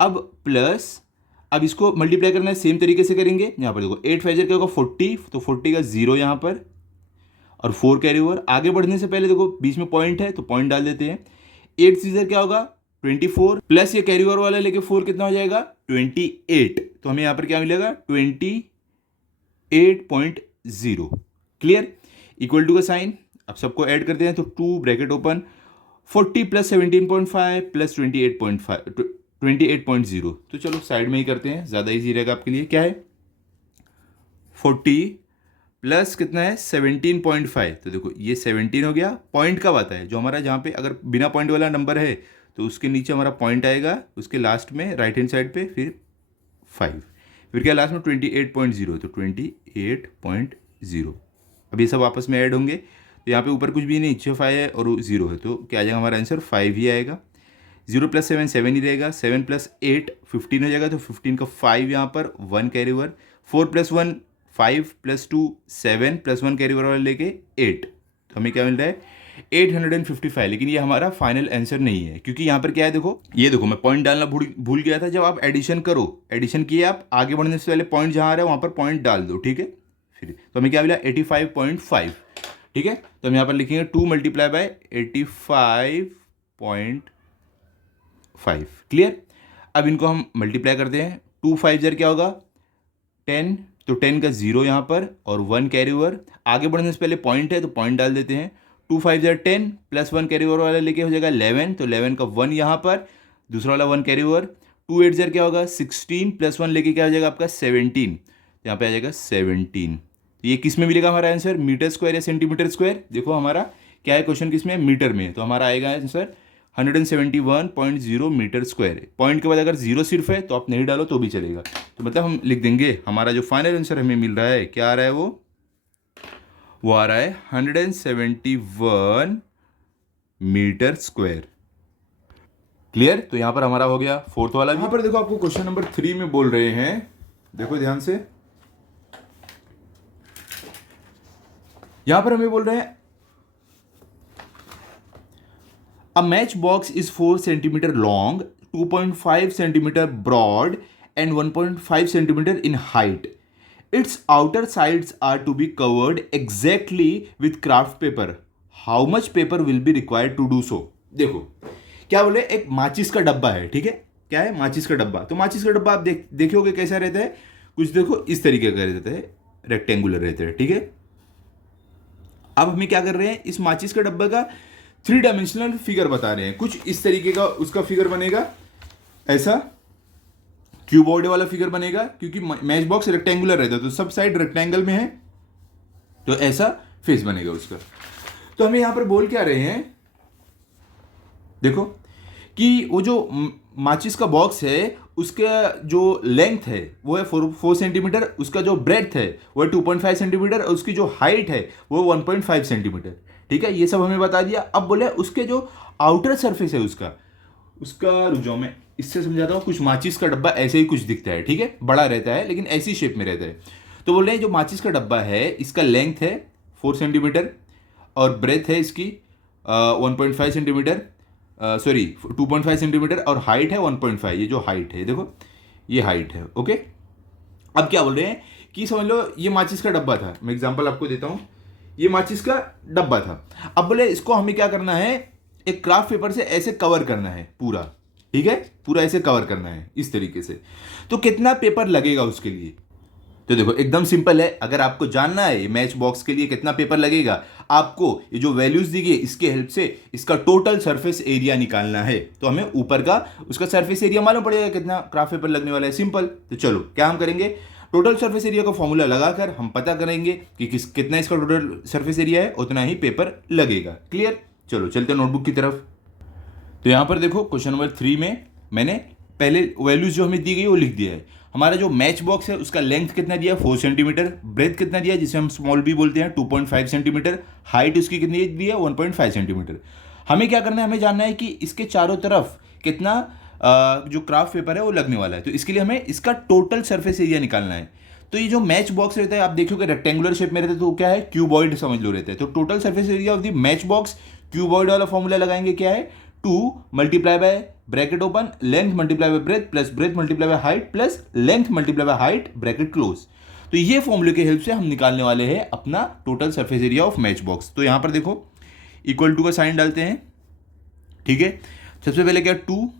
अब प्लस अब इसको मल्टीप्लाई करना है सेम तरीके से करेंगे। यहाँ पर देखो 8 5 क्या होगा 40, तो 40 का 0 यहाँ पर और 4 कैरी ओवर। आगे बढ़ने से पहले देखो बीच में पॉइंट है तो पॉइंट डाल देते हैं। 8 सीजर क्या होगा 24 प्लस ये कैरी ओवर वाला लेके 4 कितना हो जाएगा 28, तो हमें यहाँ पर क्या मिलेगा 28.0। क्लियर, इक्वल टू का साइन, अब सबको ऐड करते हैं तो 2 ब्रैकेट ओपन 40 प्लस 17.5 प्लस 28.0। तो चलो साइड में ही करते हैं, ज़्यादा इजी रहेगा आपके लिए। क्या है 40 प्लस कितना है 17.5, तो देखो ये 17 हो गया। पॉइंट कब आता है जो हमारा जहाँ पे अगर बिना पॉइंट वाला नंबर है तो उसके नीचे हमारा पॉइंट आएगा, उसके लास्ट में राइट हैंड साइड पे फिर 5, फिर क्या लास्ट में 28.0 तो 28.0। अब ये सब आपस में ऐड होंगे तो यहाँ पे ऊपर कुछ भी नहीं 6 5 है और 0 है, तो क्या आ जाएगा हमारा आंसर 5 ही आएगा। 0 + 7 7 ही रहेगा, 7 + 8 15 हो जाएगा, तो 15 का 5 यहाँ पर 1 कैरी ओवर, 4 + 1 5 + 2 7 + 1 कैरी ओवर वाला लेके 8, तो हमें क्या मिल रहा है 855, लेकिन ये हमारा फाइनल आंसर नहीं है, क्योंकि यहाँ पर क्या है, देखो ये देखो मैं पॉइंट डालना भूल गया था। जब आप एडिशन करो, एडिशन किए आप, आगे बढ़ने से पहले पॉइंट जहाँ आ रहा है वहाँ पर पॉइंट डाल दो, ठीक है। फिर तो हमें क्या मिला 85.5, ठीक है। तो हम यहाँ पर लिखेंगे 2 मल्टीप्लाई बाय 85.5, क्लियर। अब इनको हम मल्टीप्लाई करते हैं, 2 5 जर क्या होगा 10, तो 10 का 0 यहाँ पर और 1 कैरी ओवर। आगे बढ़ने से पहले पॉइंट है तो पॉइंट डाल देते हैं। 2 5 जर 10 प्लस 1 कैरी ओवर वाला लेके हो जाएगा 11, तो 11 का 1 यहाँ पर, दूसरा वाला 1 कैरी ओवर। 2 8 जर क्या होगा 16 प्लस 1 लेके क्या हो जाएगा आपका 17, यहाँ पे आ जाएगा 17। ये किस में मिलेगा हमारा आंसर, मीटर स्क्वायर या सेंटीमीटर स्क्वायर। देखो हमारा क्या है क्वेश्चन, किस में, मीटर में, तो हमारा आएगा आंसर 171.0 मीटर स्क्वायर। पॉइंट के बाद अगर 0 सिर्फ है तो आप नहीं डालो तो भी चलेगा। तो मतलब हम लिख देंगे हमारा जो फाइनल आंसर हमें मिल रहा है, क्या आ रहा है, वो आ रहा है 171 मीटर स्क्वायर, क्लियर। तो यहां पर हमारा हो गया फोर्थ वाला। यहां पर देखो आपको क्वेश्चन नंबर 3 में बोल रहे हैं, देखो ध्यान से, यहां पर हमें बोल रहे हैं A matchbox is 4 centimeter long, 2.5 centimeter broad, and 1.5 centimeter in height. Its outer sides are to be covered exactly with craft paper. How much paper will be required to do so? देखो क्या बोले, एक माचिस का डब्बा है, ठीक है। क्या है, माचिस का डब्बा। तो माचिस का डब्बा आप देखोगे कैसा रहता है, कुछ देखो इस तरीके का रहता है, रेक्टेंगुलर रहता है, ठीक है। अब हमें क्या कर रहे हैं, इस माचिस का डब्बा का 3 डायमेंशनल फिगर बता रहे हैं। कुछ इस तरीके का उसका फिगर बनेगा, ऐसा क्यूबॉइड वाला फिगर बनेगा, क्योंकि मैच बॉक्स रेक्टेंगुलर रहता है तो सब साइड रेक्टेंगल में है, तो ऐसा फेस बनेगा उसका। तो हमें यहां पर बोल क्या रहे हैं, देखो कि वो जो माचिस का बॉक्स है उसका जो लेंथ है वो है 4 सेंटीमीटर, उसका जो ब्रेड्थ है वो है 2.5 सेंटीमीटर, और उसकी जो हाइट है वो 1.5 सेंटीमीटर, ठीक है। ये सब हमें बता दिया। अब बोले उसके जो आउटर सरफेस है उसका रुक जाओ मैं इससे समझाता हूँ। कुछ माचिस का डब्बा ऐसे ही कुछ दिखता है, ठीक है, बड़ा रहता है लेकिन ऐसी शेप में रहता है। तो बोल रहे हैं जो माचिस का डब्बा है इसका लेंथ है 4 सेंटीमीटर और ब्रेथ है इसकी 1.5 सेंटीमीटर, सॉरी 2.5 सेंटीमीटर, और हाइट है 1.5। ये जो हाइट है देखो, ये हाइट है, ओके। अब क्या बोल रहे हैं कि समझ लो ये माचिस का डब्बा था, मैं एग्जांपल आपको देता हूँ, ये माचिस का डब्बा था। अब बोले इसको हमें क्या करना है, एक क्राफ्ट पेपर से ऐसे कवर करना है पूरा, ठीक है, पूरा ऐसे कवर करना है इस तरीके से। तो कितना पेपर लगेगा उसके लिए, तो देखो एकदम सिंपल है। अगर आपको जानना है मैच बॉक्स के लिए कितना पेपर लगेगा, आपको ये जो वैल्यूज दी गई इसके हेल्प से इसका टोटल सरफेस एरिया निकालना है। तो हमें ऊपर का उसका सरफेस एरिया मालूम पड़ेगा कितना क्राफ्ट पेपर लगने वाला है, सिंपल। तो चलो क्या हम करेंगे, टोटल सरफेस एरिया का फॉर्मूला लगाकर हम पता करेंगे कि कितना इसका टोटल सरफेस एरिया है, उतना ही पेपर लगेगा, क्लियर। चलो चलते हैं नोटबुक की तरफ। तो यहां पर देखो क्वेश्चन नंबर 3 में मैंने पहले वैल्यूज जो हमें दी गई वो लिख दिया है। हमारा जो मैच बॉक्स है उसका लेंथ कितना दिया है 4 सेंटीमीटर, ब्रेथ कितना दिया है जिसे हम स्मॉल बी बोलते हैं 2.5 सेंटीमीटर, हाइट उसकी कितनी दी है 1.5 सेंटीमीटर। हमें क्या करना है, हमें जानना है कि इसके चारों तरफ कितना जो क्राफ्ट पेपर है वो लगने वाला है। तो इसके लिए हमें इसका टोटल सरफेस एरिया निकालना है। तो ये जो मैच बॉक्स रहता है आप देखोगे रेक्टेंगुलर शेप में रहता है, तो क्या है, क्यूबॉइड समझ लो रहता है। तो total surface area of the match box, cuboid वाला फॉर्मूला लगाएंगे, क्या है 2 multiply bye bracket open length multiply by breadth plus breadth multiply by height plus length multiply by height bracket close. तो ये फॉर्मूले के हेल्प से हम निकालने वाले हैं अपना total surface area of match box. तो यहां पर देखो इक्वल टू का साइन डालते हैं, ठीक है। सबसे पहले क्या 2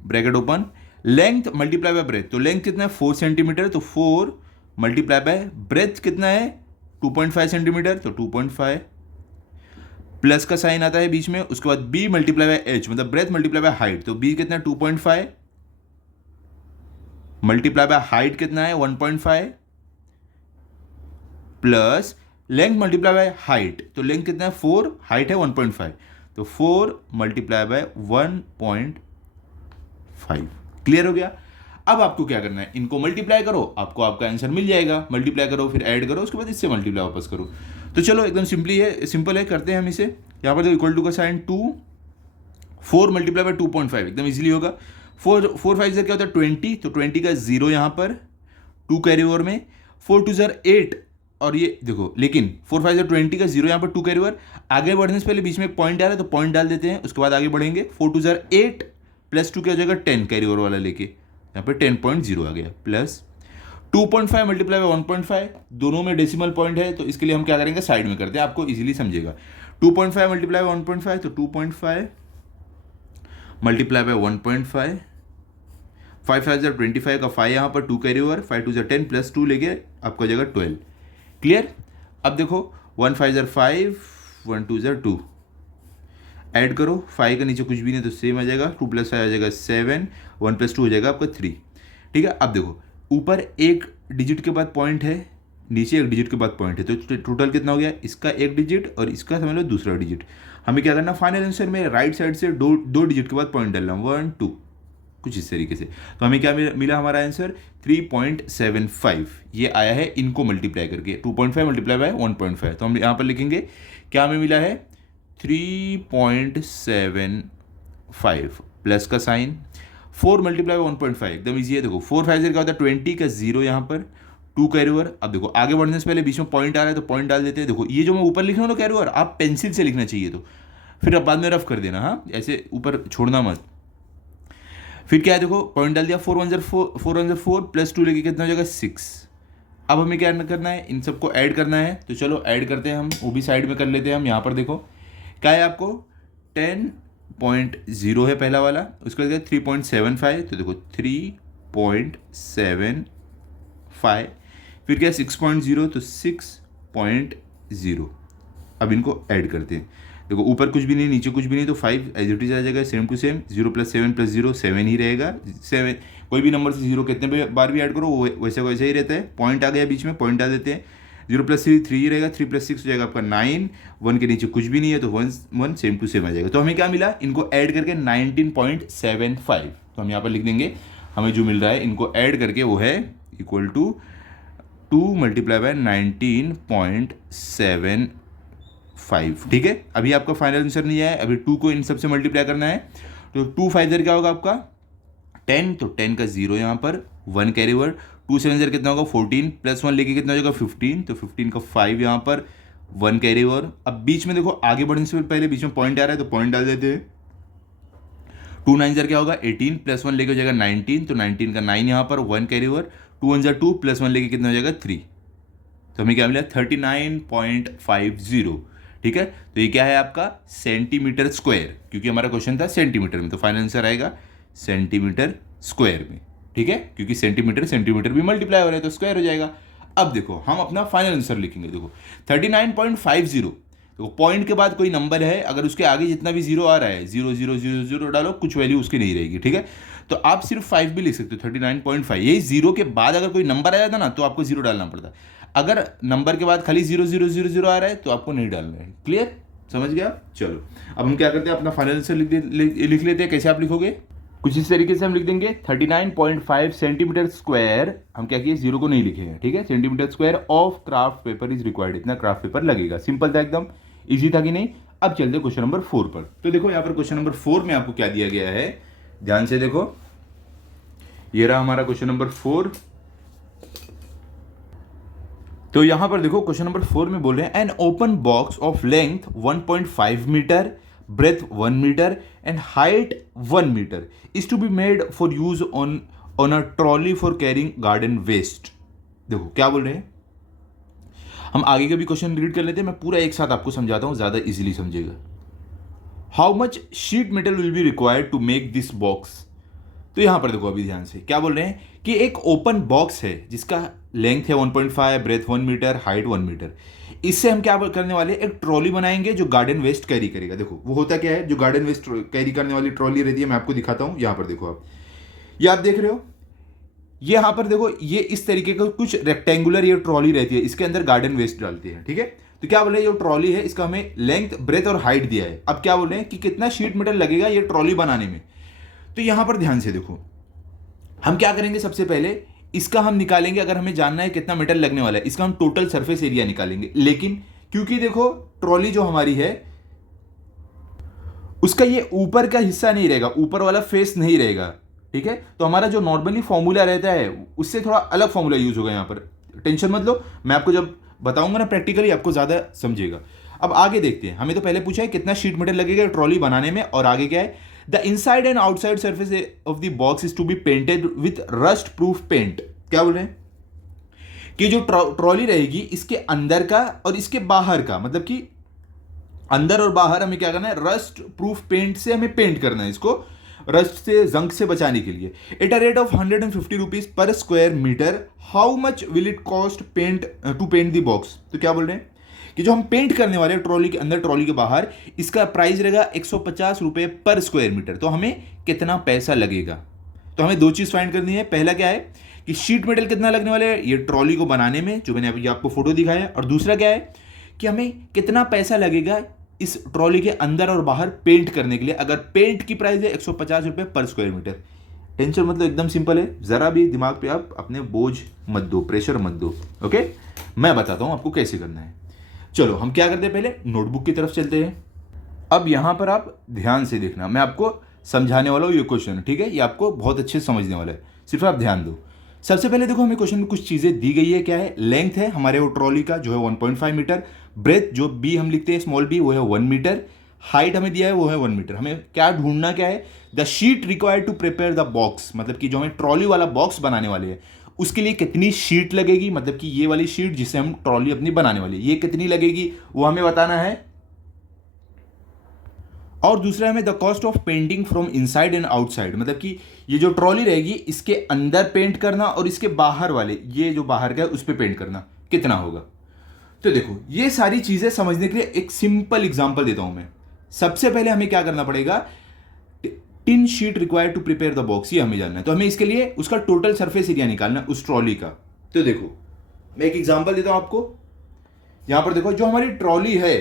bracket open length multiply by breath, तो लेंथ कितना है 4 सेंटीमीटर, तो 4 मल्टीप्लाई बाय ब्रेथ कितना है 2.5 सेंटीमीटर, तो 2.5 प्लस का साइन आता है बीच में, उसके बाद b मल्टीप्लाई बाय h मतलब ब्रेथ मल्टीप्लाई बाय हाइट, तो b कितना है 2.5 मल्टीप्लाई बाय हाइट कितना है 1.5 plus length multiply by height, तो लेंथ कितना है 4, हाइट है 1.5, तो 4 मल्टीप्लाई बाय 1.5। क्लियर हो गया। अब आपको क्या करना है, इनको मल्टीप्लाई करो, आपको आपका आंसर मिल जाएगा। मल्टीप्लाई करो फिर ऐड करो, उसके बाद इससे मल्टीप्लाई वापस करो। तो चलो एकदम सिंपल है, करते हैं हम इसे। यहाँ पर इक्वल टू का साइन 2 4 मल्टीप्लाई बाय 2.5 एकदम इजीली होगा। 4 5 से क्या होता है 20, तो 20 का 0 यहाँ पर 2 कैरी ओवर में, 4 2 8 और ये देखो, लेकिन 4 5 20 का 0 यहाँ पर 2 कैरी ओवर। आगे बढ़ने से पहले बीच में एक पॉइंट आ रहा है तो पॉइंट डाल देते हैं, उसके बाद आगे बढ़ेंगे। 4 2 8 प्लस 2 क्या हो जाएगा 10 कैरी ओवर वाला लेके, यहाँ पर 10.0 आ गया, प्लस 2.5 मल्टीप्लाई बाय 1.5, दोनों में डेसिमल पॉइंट है तो इसके लिए हम क्या करेंगे साइड में करते हैं, आपको इजीली समझेगा। 2.5 मल्टीप्लाई बाय 1.5 तो 2.5 मल्टीप्लाई बाय 1.5, 5 5 25 का 5 यहाँ पर 2 कैरी ओवर, 5 2 10 प्लस 2 लेके आपको हो जाएगा 12। क्लियर। अब देखो 1 5 5, 1 2 2, ऐड करो, 5 का नीचे कुछ भी नहीं तो सेम आ जाएगा, 2 प्लस 5 आ जाएगा 7, 1 प्लस 2 हो जाएगा आपका 3। ठीक है। अब देखो ऊपर एक डिजिट के बाद पॉइंट है, नीचे एक डिजिट के बाद पॉइंट है, तो टोटल कितना हो गया, इसका एक डिजिट और इसका समझ लो दूसरा डिजिट। हमें क्या करना, फाइनल आंसर में राइट साइड से दो डिजिट के बाद पॉइंट डालना, 1 2, कुछ इस तरीके से। तो हमें क्या मिला हमारा आंसर 3.75। ये आया है इनको मल्टीप्लाई करके, 2.5 मल्टीप्लाई बाय 1.5, तो हम यहाँ पर लिखेंगे क्या हमें मिला है 3.75 प्लस का साइन, 4 मल्टीप्लाई बाय 1.5 एकदम ईजी है। देखो 4 5 क्या होता है 20 का 0 यहाँ पर 2 कैरी ओवर। अब देखो आगे बढ़ने से पहले बीच में पॉइंट आ रहा है तो पॉइंट डाल देते हैं। देखो ये जो मैं ऊपर लिख रहा हूँ ना कैरी ओवर, आप पेंसिल से लिखना चाहिए, तो फिर अब बाद में रफ कर देना, हाँ ऐसे ऊपर छोड़ना मत। फिर क्या है देखो पॉइंट डाल दिया, 4 1 4 प्लस 2 लेके कितना हो जाएगा 6। अब हमें क्या करना है, इन सबको ऐड करना है, तो चलो ऐड करते हैं हम, वो भी साइड में कर लेते हैं हम। यहाँ पर देखो क्या है आपको 10.0 है पहला वाला, उसके बाद 3.75, तो देखो 3.75, फिर क्या 6.0 तो 6.0। अब इनको ऐड करते हैं, देखो ऊपर कुछ भी नहीं नीचे कुछ भी नहीं तो 5 एज इट इज आ जाएगा, सेम टू सेम, 0 + 7 + 0 7 ही रहेगा। 7 कोई भी नंबर से 0 कितने बार भी ऐड करो वो वैसे वैसे ही रहता है। पॉइंट आ गया बीच में, पॉइंट डाल देते हैं, 0 + 3 3 ही रहेगा, 3 + 6 हो जाएगा आपका 9, 1 के नीचे कुछ भी नहीं है तो 1 सेम टू सेम आ जाएगा। तो हमें क्या मिला, इनको ऐड करके 19.75, तो हम यहाँ पर लिख देंगे हमें जो मिल रहा है इनको ऐड करके वो है इक्वल टू 2 मल्टीप्लाई बाय 19.75। ठीक है। अभी आपका फाइनल आंसर नहीं आया, अभी 2 को इन सबसे मल्टीप्लाई करना है, तो 2 5 क्या होगा आपका 10, तो 10 का 0 यहाँ पर 1 कैरी ओवर, 2 7 कितना होगा 14 प्लस 1 लेके कितना हो जाएगा 15, तो 15 का 5 यहाँ पर 1 कैरी ओवर। अब बीच में देखो आगे बढ़ने से पहले बीच में पॉइंट आ रहा है तो पॉइंट डाल देते हैं, 2 9 क्या होगा 18 प्लस 1 लेके हो जाएगा 19, तो 19 का 9 यहाँ पर 1 कैरी ओवर, 2 1 2 प्लस 1 लेके कितना हो जाएगा 3, तो हमें क्या मिला 39.50। ठीक है। तो ये क्या है आपका सेंटीमीटर स्क्वायर, क्योंकि हमारा क्वेश्चन था सेंटीमीटर में, तो फाइनल आंसर आएगा सेंटीमीटर स्क्वायर में। ठीक है, क्योंकि सेंटीमीटर भी मल्टीप्लाई हो रहा है तो स्क्वायर हो जाएगा। अब देखो हम अपना फाइनल आंसर लिखेंगे, देखो 39.50, देखो पॉइंट के बाद कोई नंबर है, अगर उसके आगे जितना भी 0 आ रहा है 0 0 0 0 डालो, कुछ वैल्यू उसकी नहीं रहेगी। ठीक है, तो आप सिर्फ 5 भी लिख सकते हो, 39.5। यही 0 के बाद अगर कोई नंबर आ जाता ना तो आपको 0 डालना पड़ता, अगर नंबर के बाद खाली 0 0 0 0 आ रहा है तो आपको नहीं डालना है। क्लियर, समझ गया। चलो अब हम क्या करते हैं, अपना फाइनल आंसर लिख लेते हैं। कैसे आप लिखोगे, कुछ इस तरीके से हम लिख देंगे 39.5 सेंटीमीटर स्क्वायर, हम क्या किए 0 को नहीं लिखे हैं। ठीक है, centimetre square of craft paper is required, इतना क्राफ्ट पेपर लगेगा। सिंपल था, एकदम इजी था कि नहीं। अब चलते क्वेश्चन नंबर 4 पर। तो देखो यहाँ पर क्वेश्चन नंबर 4 में आपको क्या दिया गया है, ध्यान से देखो, ये रहा हमारा क्वेश्चन नंबर 4। तो यहां पर देखो क्वेश्चन नंबर 4 में बोल रहे हैं an open box of length 1.5 metre, breadth 1 metre and height 1 metre is to be made for use on a trolley for carrying garden waste. देखो क्या बोल रहे हैं, हम आगे का भी क्वेश्चन रीड कर लेते हैं, मैं पूरा एक साथ आपको समझाता हूं, ज्यादा इजीली समझेगा। How much sheet metal will be required to make this box. तो यहां पर देखो अभी ध्यान से क्या बोल रहे हैं कि एक ओपन बॉक्स है जिसका लेंथ है 1.5, ब्रेथ 1 मीटर, हाइट 1 मीटर। इससे हम क्या करने वाले हैं, एक ट्रॉली बनाएंगे जो गार्डन वेस्ट कैरी करेगा। देखो वो होता क्या है, जो गार्डन वेस्ट कैरी करने वाली ट्रॉली रहती है, मैं आपको दिखाता हूं। यहां पर देखो आप, ये आप देख रहे हो, ये यहां पर देखो, ये इस तरीके का कुछ रेक्टेंगुलर ये ट्रॉली रहती है, इसके अंदर गार्डन वेस्ट डालती है। ठीक है, तो क्या बोल रहे हैं, ये ट्रॉली है, इसका हमें लेंथ, ब्रेथ और हाइट दिया है। अब क्या बोल रहे हैं कि कितना शीट मेटल लगेगा ये ट्रॉली बनाने में। तो यहां पर ध्यान से देखो, हम क्या करेंगे, सबसे पहले इसका हम निकालेंगे, अगर हमें जानना है कितना मेटल लगने वाला है, इसका हम टोटल सरफेस एरिया निकालेंगे। लेकिन क्योंकि देखो ट्रॉली जो हमारी है उसका ये ऊपर का हिस्सा नहीं रहेगा, ऊपर वाला फेस नहीं रहेगा। ठीक है, तो हमारा जो नॉर्मली फॉर्मूला रहता है उससे थोड़ा अलग फॉर्मूला यूज होगा। यहां पर टेंशन मत लो, मैं आपको जब बताऊंगा ना प्रैक्टिकली, आपको ज़्यादा समझेगा। अब आगे देखते हैं, हमें तो पहले पूछा है कितना शीट मेटल लगेगा ट्रॉली बनाने में, और आगे क्या है, the inside and outside surface of the box is to be painted with rust proof paint. क्या बोल रहे हैं कि जो ट्रॉली रहेगी इसके अंदर का और इसके बाहर का, मतलब कि अंदर और बाहर हमें क्या करना है, रस्ट प्रूफ पेंट से हमें पेंट करना है इसको, रस्ट से, जंग से बचाने के लिए। At a rate of 150 rupees per square metre, how much will it cost paint to paint the box. तो क्या बोल रहे हैं कि जो हम पेंट करने वाले हैं ट्रॉली के अंदर, ट्रॉली के बाहर, इसका प्राइस रहेगा 150 रुपये पर स्क्वायर मीटर। तो हमें कितना पैसा लगेगा, तो हमें दो चीज़ फाइंड करनी है। पहला क्या है कि शीट मेटल कितना लगने वाला है ये ट्रॉली को बनाने में, जो मैंने अभी आपको फोटो दिखाया है, और दूसरा क्या है कि हमें कितना पैसा लगेगा इस ट्रॉली के अंदर और बाहर पेंट करने के लिए, अगर पेंट की प्राइस है 150 रुपये पर स्क्वायर मीटर। टेंशन मतलब एकदम सिंपल है, जरा भी दिमाग पे आप अपने बोझ मत दो, प्रेशर मत दो। ओके, मैं बताता हूं आपको कैसे करना है। चलो हम क्या करते हैं, पहले नोटबुक की तरफ चलते हैं। अब यहां पर आप ध्यान से देखना, मैं आपको समझाने वाला हूं ये क्वेश्चन, ठीक है, ये आपको बहुत अच्छे से समझने वाला है, सिर्फ आप ध्यान दो। सबसे पहले देखो हमें क्वेश्चन में कुछ चीजें दी गई है। क्या है, लेंथ है हमारे वो ट्रॉली का जो है 1.5 मीटर, ब्रेथ जो बी हम लिखते हैं स्मॉल बी वो है 1 मीटर, हाइट हमें दिया है वो है 1 मीटर। हमें क्या ढूंढना क्या है, the sheet required to prepare the box, मतलब कि जो हमें ट्रॉली वाला बॉक्स बनाने वाले हैं उसके लिए कितनी शीट लगेगी, मतलब कि ये वाली शीट जिसे हम ट्रॉली अपनी बनाने वाली है ये कितनी लगेगी वो हमें बताना है। और दूसरा हमें the cost of painting from inside and outside, मतलब कि ये जो ट्रॉली रहेगी इसके अंदर पेंट करना और इसके बाहर वाले, ये जो बाहर का है उस पर पेंट करना कितना होगा। तो देखो ये सारी चीजें समझने के लिए एक सिंपल एग्जांपल देता हूं मैं। सबसे पहले हमें क्या करना पड़ेगा, tin sheet required to prepare the box, ये हमें जानना है। तो हमें इसके लिए उसका टोटल सरफेस एरिया निकालना है उस ट्रॉली का। तो देखो मैं एक एग्जांपल देता हूं आपको। यहां पर देखो जो हमारी ट्रॉली है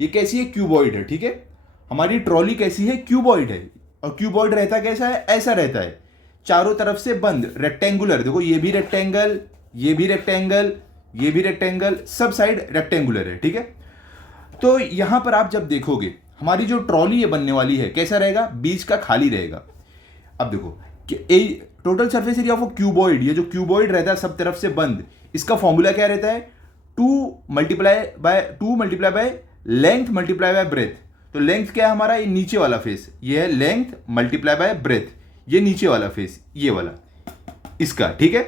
ये कैसी है, क्यूबॉइड है, ठीक है। हमारी ट्रॉली कैसी है, क्यूबॉइड है। और क्यूबॉइड रहता कैसा है, ऐसा रहता है, चारों तरफ से बंद, रेक्टेंगुलर। देखो ये भी रेक्टेंगल, ये भी रेक्टेंगल, ये भी रेक्टेंगल, सब साइड रेक्टेंगुलर है, ठीक है। तो यहां पर आप जब देखोगे हमारी जो ट्रॉली ये बनने वाली है कैसा रहेगा, बीच का खाली रहेगा। अब देखो कि total surface area of cuboid, ये जो क्यूबॉइड रहता है सब तरफ से बंद, इसका फॉर्मूला क्या रहता है, 2 multiply by length multiply by breath. तो लेंथ क्या है हमारा, ये नीचे वाला फेस, ये है लेंथ मल्टीप्लाई बाय ब्रेथ, ये नीचे वाला फेस ये वाला इसका, ठीक है।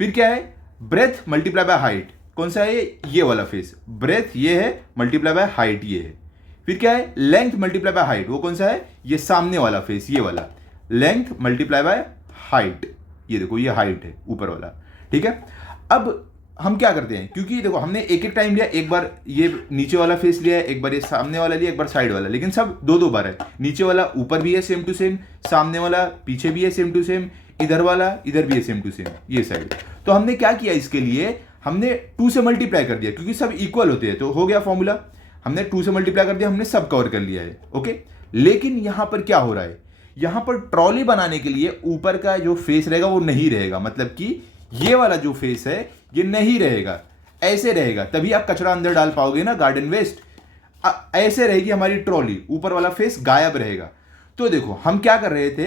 फिर क्या है, ब्रेथ मल्टीप्लाई बाय हाइट, कौन सा है ये वाला फेस, ब्रेथ ये है मल्टीप्लाई बाय हाइट ये है। फिर क्या है, लेंथ मल्टीप्लाई बाय हाइट, वो कौन सा है, ये सामने वाला फेस ये वाला, लेंथ मल्टीप्लाई बाय हाइट, ये देखो ये हाइट है ऊपर वाला, ठीक है। अब हम क्या करते हैं, क्योंकि देखो हमने एक एक टाइम लिया, एक बार ये नीचे वाला फेस लिया है, एक बार ये सामने वाला लिया, एक बार साइड वाला, लेकिन सब दो दो बार है। नीचे वाला ऊपर भी है सेम टू सेम, सामने वाला पीछे भी है सेम टू सेम, इधर वाला इधर भी है सेम टू सेम, ये साइड। तो हमने क्या किया, इसके लिए हमने 2 से मल्टीप्लाई कर दिया, क्योंकि सब इक्वल होते हैं, तो हो गया फॉर्मूला, हमने 2 से मल्टीप्लाई कर दिया, हमने सब कवर कर लिया है, ओके। लेकिन यहां पर क्या हो रहा है, यहां पर ट्रॉली बनाने के लिए ऊपर का जो फेस रहेगा वो नहीं रहेगा, मतलब कि ये वाला जो फेस है ये नहीं रहेगा, ऐसे रहेगा, तभी आप कचरा अंदर डाल पाओगे ना, गार्डन वेस्ट। ऐसे रहेगी हमारी ट्रॉली, ऊपर वाला फेस गायब रहेगा। तो देखो हम क्या कर रहे थे,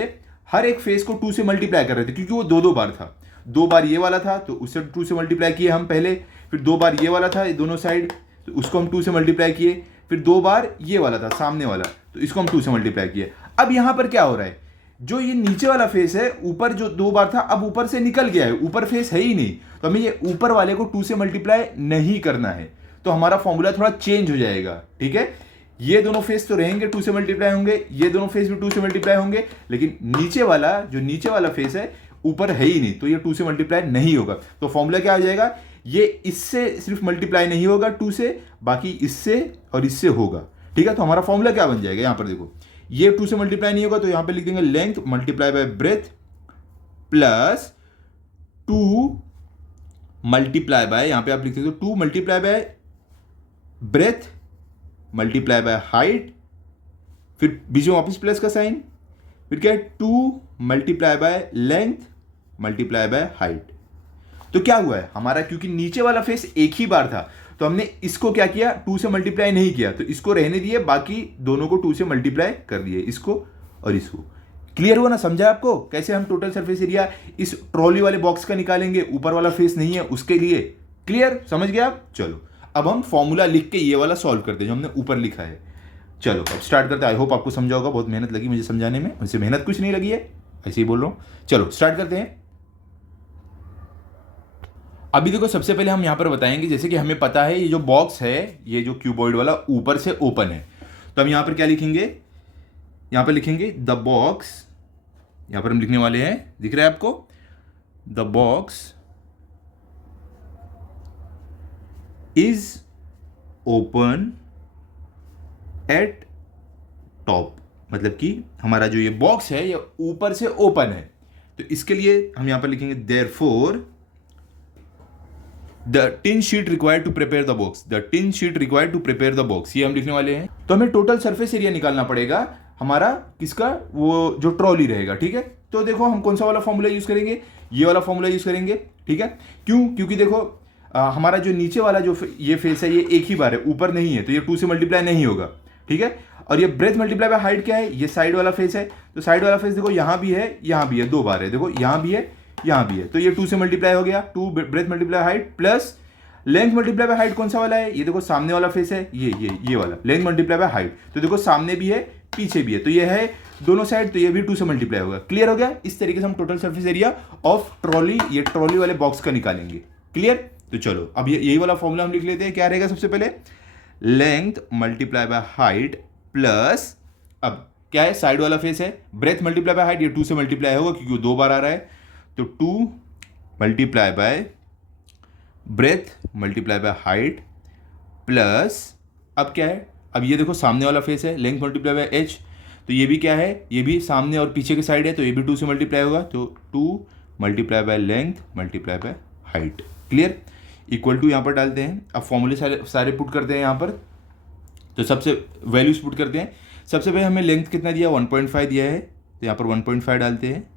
हर एक फेस को 2 से मल्टीप्लाई कर रहे थे, क्योंकि वो दो दो बार था, 2 बार ये वाला था तो उससे 2 से मल्टीप्लाई किए हम पहले, फिर 2 बार ये वाला था ये दोनों साइड, तो उसको हम 2 से मल्टीप्लाई किए, फिर 2 बार ये वाला था सामने वाला, तो इसको हम 2 से मल्टीप्लाई किए। अब यहां पर क्या हो रहा है, जो ये नीचे वाला फेस है, ऊपर जो 2 बार था अब ऊपर से निकल गया है, ऊपर फेस है ही नहीं, तो हमें ये ऊपर वाले को 2 से मल्टीप्लाई नहीं करना है, तो हमारा फॉर्मूला थोड़ा चेंज हो जाएगा, ठीक है। ये दोनों फेस तो रहेंगे 2 से मल्टीप्लाई होंगे, ये दोनों फेस भी 2 से मल्टीप्लाई होंगे, लेकिन नीचे वाला जो नीचे वाला फेस है ऊपर है ही नहीं, तो ये 2 से मल्टीप्लाई नहीं होगा। तो फॉर्मूला क्या आ जाएगा, ये इससे सिर्फ मल्टीप्लाई नहीं होगा 2 से, बाकी इससे और इससे होगा, ठीक है। तो हमारा फॉर्मूला क्या बन जाएगा, यहां पर देखो ये 2 से मल्टीप्लाई नहीं होगा, तो यहां पे लिख देंगे length multiply by breadth plus 2 multiply bye, यहां पे आप लिख सकते हो 2 multiply by breath multiply by height, फिर बीच में वापस प्लस का साइन, फिर क्या है 2 multiply by length multiply by height. तो क्या हुआ है हमारा, क्योंकि नीचे वाला फेस एक ही बार था, तो हमने इसको क्या किया, 2 से मल्टीप्लाई नहीं किया, तो इसको रहने दिए, बाकी दोनों को 2 से मल्टीप्लाई कर दिए, इसको और इसको। क्लियर हुआ ना, समझा आपको कैसे हम टोटल सरफेस एरिया इस ट्रॉली वाले बॉक्स का निकालेंगे, ऊपर वाला फेस नहीं है उसके लिए। क्लियर, समझ गया आप। चलो अब हम फॉर्मूला लिख के ये वाला सॉल्व करते हैं जो हमने ऊपर लिखा है। चलो अब स्टार्ट करते हैं। आई होप आपको समझा होगा, बहुत मेहनत लगी मुझे समझाने में, वैसे मेहनत कुछ नहीं लगी है, ऐसे ही बोल रहा हूं। चलो स्टार्ट करते हैं। अभी देखो सबसे पहले हम यहां पर बताएंगे, जैसे कि हमें पता है ये जो बॉक्स है, ये जो क्यूबॉइड वाला ऊपर से ओपन है, तो हम यहां पर क्या लिखेंगे, यहां पर लिखेंगे द बॉक्स, यहां पर हम लिखने वाले हैं, दिख रहा है आपको, the box is open at top, मतलब कि हमारा जो ये बॉक्स है ये ऊपर से ओपन है, तो इसके लिए हम यहां पर लिखेंगे therefore the tin sheet required to prepare the box, the tin sheet required to prepare the box, ये हम लिखने वाले हैं। तो हमें टोटल सरफेस एरिया निकालना पड़ेगा हमारा, किसका, वो जो ट्रॉली रहेगा, ठीक है। तो देखो हम कौन सा वाला फॉर्मूला यूज करेंगे, ये वाला फॉर्मूला यूज करेंगे, ठीक है। क्यों, क्योंकि देखो हमारा जो नीचे वाला जो ये फेस है ये एक ही बार है, ऊपर नहीं है, तो ये 2 से मल्टीप्लाई नहीं होगा, ठीक है। और ये ब्रेथ मल्टीप्लाई बाय हाइट क्या है, ये साइड वाला फेस है, तो साइड वाला फेस देखो यहाँ भी है, यहाँ भी है, 2 बार है, देखो यहाँ भी है, यहाँ भी है, तो ये 2 से मल्टीप्लाई हो गया, 2 breath multiply height plus length multiply by height कौन सा वाला है, ये देखो सामने वाला फेस है, ये वाला लेंथ मल्टीप्लाई बाय हाइट, तो देखो सामने भी है पीछे भी है, तो ये है दोनों साइड, तो ये भी 2 से मल्टीप्लाई होगा। क्लियर हो गया। इस तरीके से हम total surface area of trolley, ये ट्रॉली वाले बॉक्स का निकालेंगे। क्लियर। तो चलो अब यही वाला फॉर्मूला हम लिख लेते हैं। क्या रहेगा सबसे पहले, length multiply by height plus, अब क्या है, साइड वाला फेस है, ब्रेथ मल्टीप्लाई बाय हाइट, ये 2 से मल्टीप्लाई होगा क्योंकि वो 2 बार आ रहा है, तो 2 multiply by breath multiply by height plus, अब क्या है, अब ये देखो सामने वाला फेस है, लेंथ मल्टीप्लाई बाय एच, तो ये भी क्या है, ये भी सामने और पीछे के साइड है, तो ये भी 2 से मल्टीप्लाई होगा, तो 2 multiply by length multiply by height. Clear. Equal to यहाँ पर डालते हैं। अब फॉर्मूले सारे पुट करते हैं यहाँ पर, तो सबसे वैल्यूज पुट करते हैं। सबसे पहले हमें लेंथ कितना दिया, 1.5 दिया है, तो यहाँ पर 1.5 डालते हैं,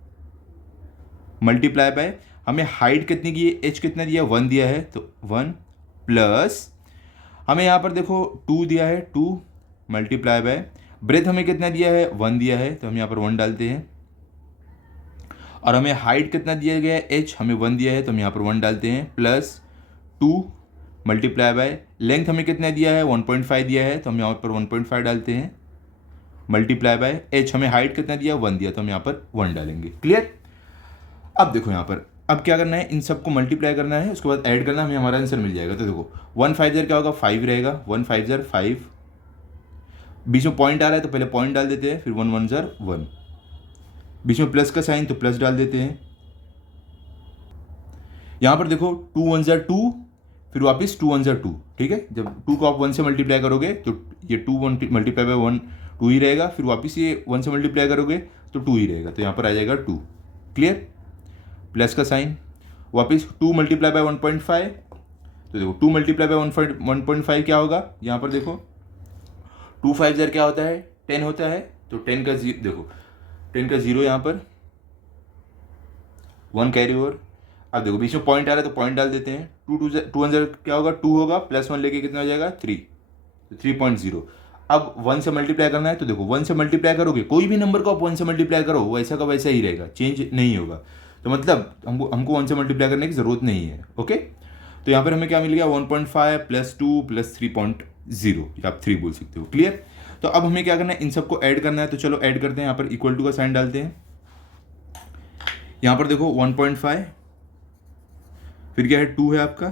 मल्टीप्लाई बाय हमें हाइट कितनी की है, एच कितना दिया, 1 दिया है, तो 1 प्लस हमें यहाँ पर देखो 2 दिया है, 2 मल्टीप्लाई बाय ब्रेथ हमें कितना दिया है, 1 दिया है, तो हम यहाँ पर 1 डालते हैं, और हमें हाइट कितना दिया गया है, एच हमें 1 दिया है, तो हम यहाँ पर 1 डालते हैं, प्लस 2 मल्टीप्लाई बाय लेंथ हमें कितना दिया है, 1.5 दिया है, तो हम यहाँ पर 1.5 डालते हैं, मल्टीप्लाई बाय एच हमें हाइट कितना दिया, 1 दिया, तो हम यहाँ पर 1 डालेंगे। क्लियर। अब देखो यहाँ पर अब क्या करना है, इन सबको मल्टीप्लाई करना है, उसके बाद ऐड करना, हमें हमारा आंसर मिल जाएगा। तो देखो 1 5 क्या होगा, 5 रहेगा, 1 5 5, बीच में पॉइंट आ रहा है तो पहले पॉइंट डाल देते हैं, फिर 1 1 1, बीच में प्लस का साइन तो प्लस डाल देते हैं। यहाँ पर देखो 2 1 2, फिर वापस 2 1 2, ठीक है। जब 2 को आप 1 से मल्टीप्लाई करोगे तो ये 2 1 मल्टीप्लाई बाय 1 2 ही रहेगा, फिर वापस ये 1 से मल्टीप्लाई करोगे तो 2 ही रहेगा, तो यहाँ पर आ जाएगा 2। क्लियर। प्लस का साइन, वापस 2 मल्टीप्लाई बाय 1.5, तो देखो 2 मल्टीप्लाई बाय 1.5 क्या होगा, यहाँ पर देखो 2 5 क्या होता है, 10 होता है, तो 10 का देखो 10 का 0 यहाँ पर 1 कैरी ओवर। अब देखो बीच में पॉइंट आ रहा है तो पॉइंट डाल देते हैं, 2 1 क्या होगा, 2 होगा, प्लस 1 लेके कितना हो जाएगा, 3, तो 3.0। अब 1 से मल्टीप्लाई करना है, तो देखो 1 से मल्टीप्लाई करोगे, कोई भी नंबर को आप 1 से मल्टीप्लाई करो वो ऐसा का वैसा ही रहेगा, चेंज नहीं होगा, तो मतलब हमको 1 से मल्टीप्लाई करने की ज़रूरत नहीं है। ओके। तो यहाँ पर हमें क्या मिल गया, 1.5 प्लस 2 प्लस 3.0, या आप 3 बोल सकते हो। क्लियर। तो अब हमें क्या करना है, इन सबको ऐड करना है, तो चलो ऐड करते हैं। यहाँ पर इक्वल टू का साइन डालते हैं, यहाँ पर देखो 1.5, फिर क्या है 2 है आपका,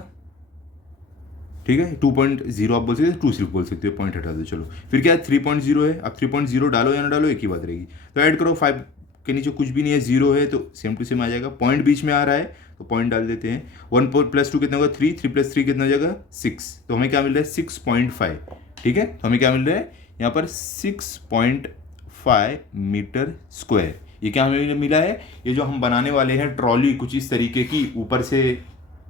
ठीक है, 2.0 आप बोल सकते हो, 2 सिर्फ बोल सकते हो, पॉइंट हटा दो। चलो फिर क्या है 3.0 है, अब 3.0 डालो या ना डालो एक ही बात रहेगी, तो ऐड करो। 5 के नीचे कुछ भी नहीं है, 0 है, तो सेम टू सेम आ जाएगा। पॉइंट बीच में आ रहा है तो पॉइंट डाल देते हैं। 1 प्लस 2 कितना होगा, 3, 3 प्लस 3 कितना हो जाएगा, 6, तो हमें क्या मिल रहा है, 6.5। ठीक है, तो हमें क्या मिल रहा है यहाँ पर 6.5 मीटर स्क्वायर। ये क्या हमें मिला है, ये जो हम बनाने वाले हैं ट्रॉली कुछ इस तरीके की, ऊपर से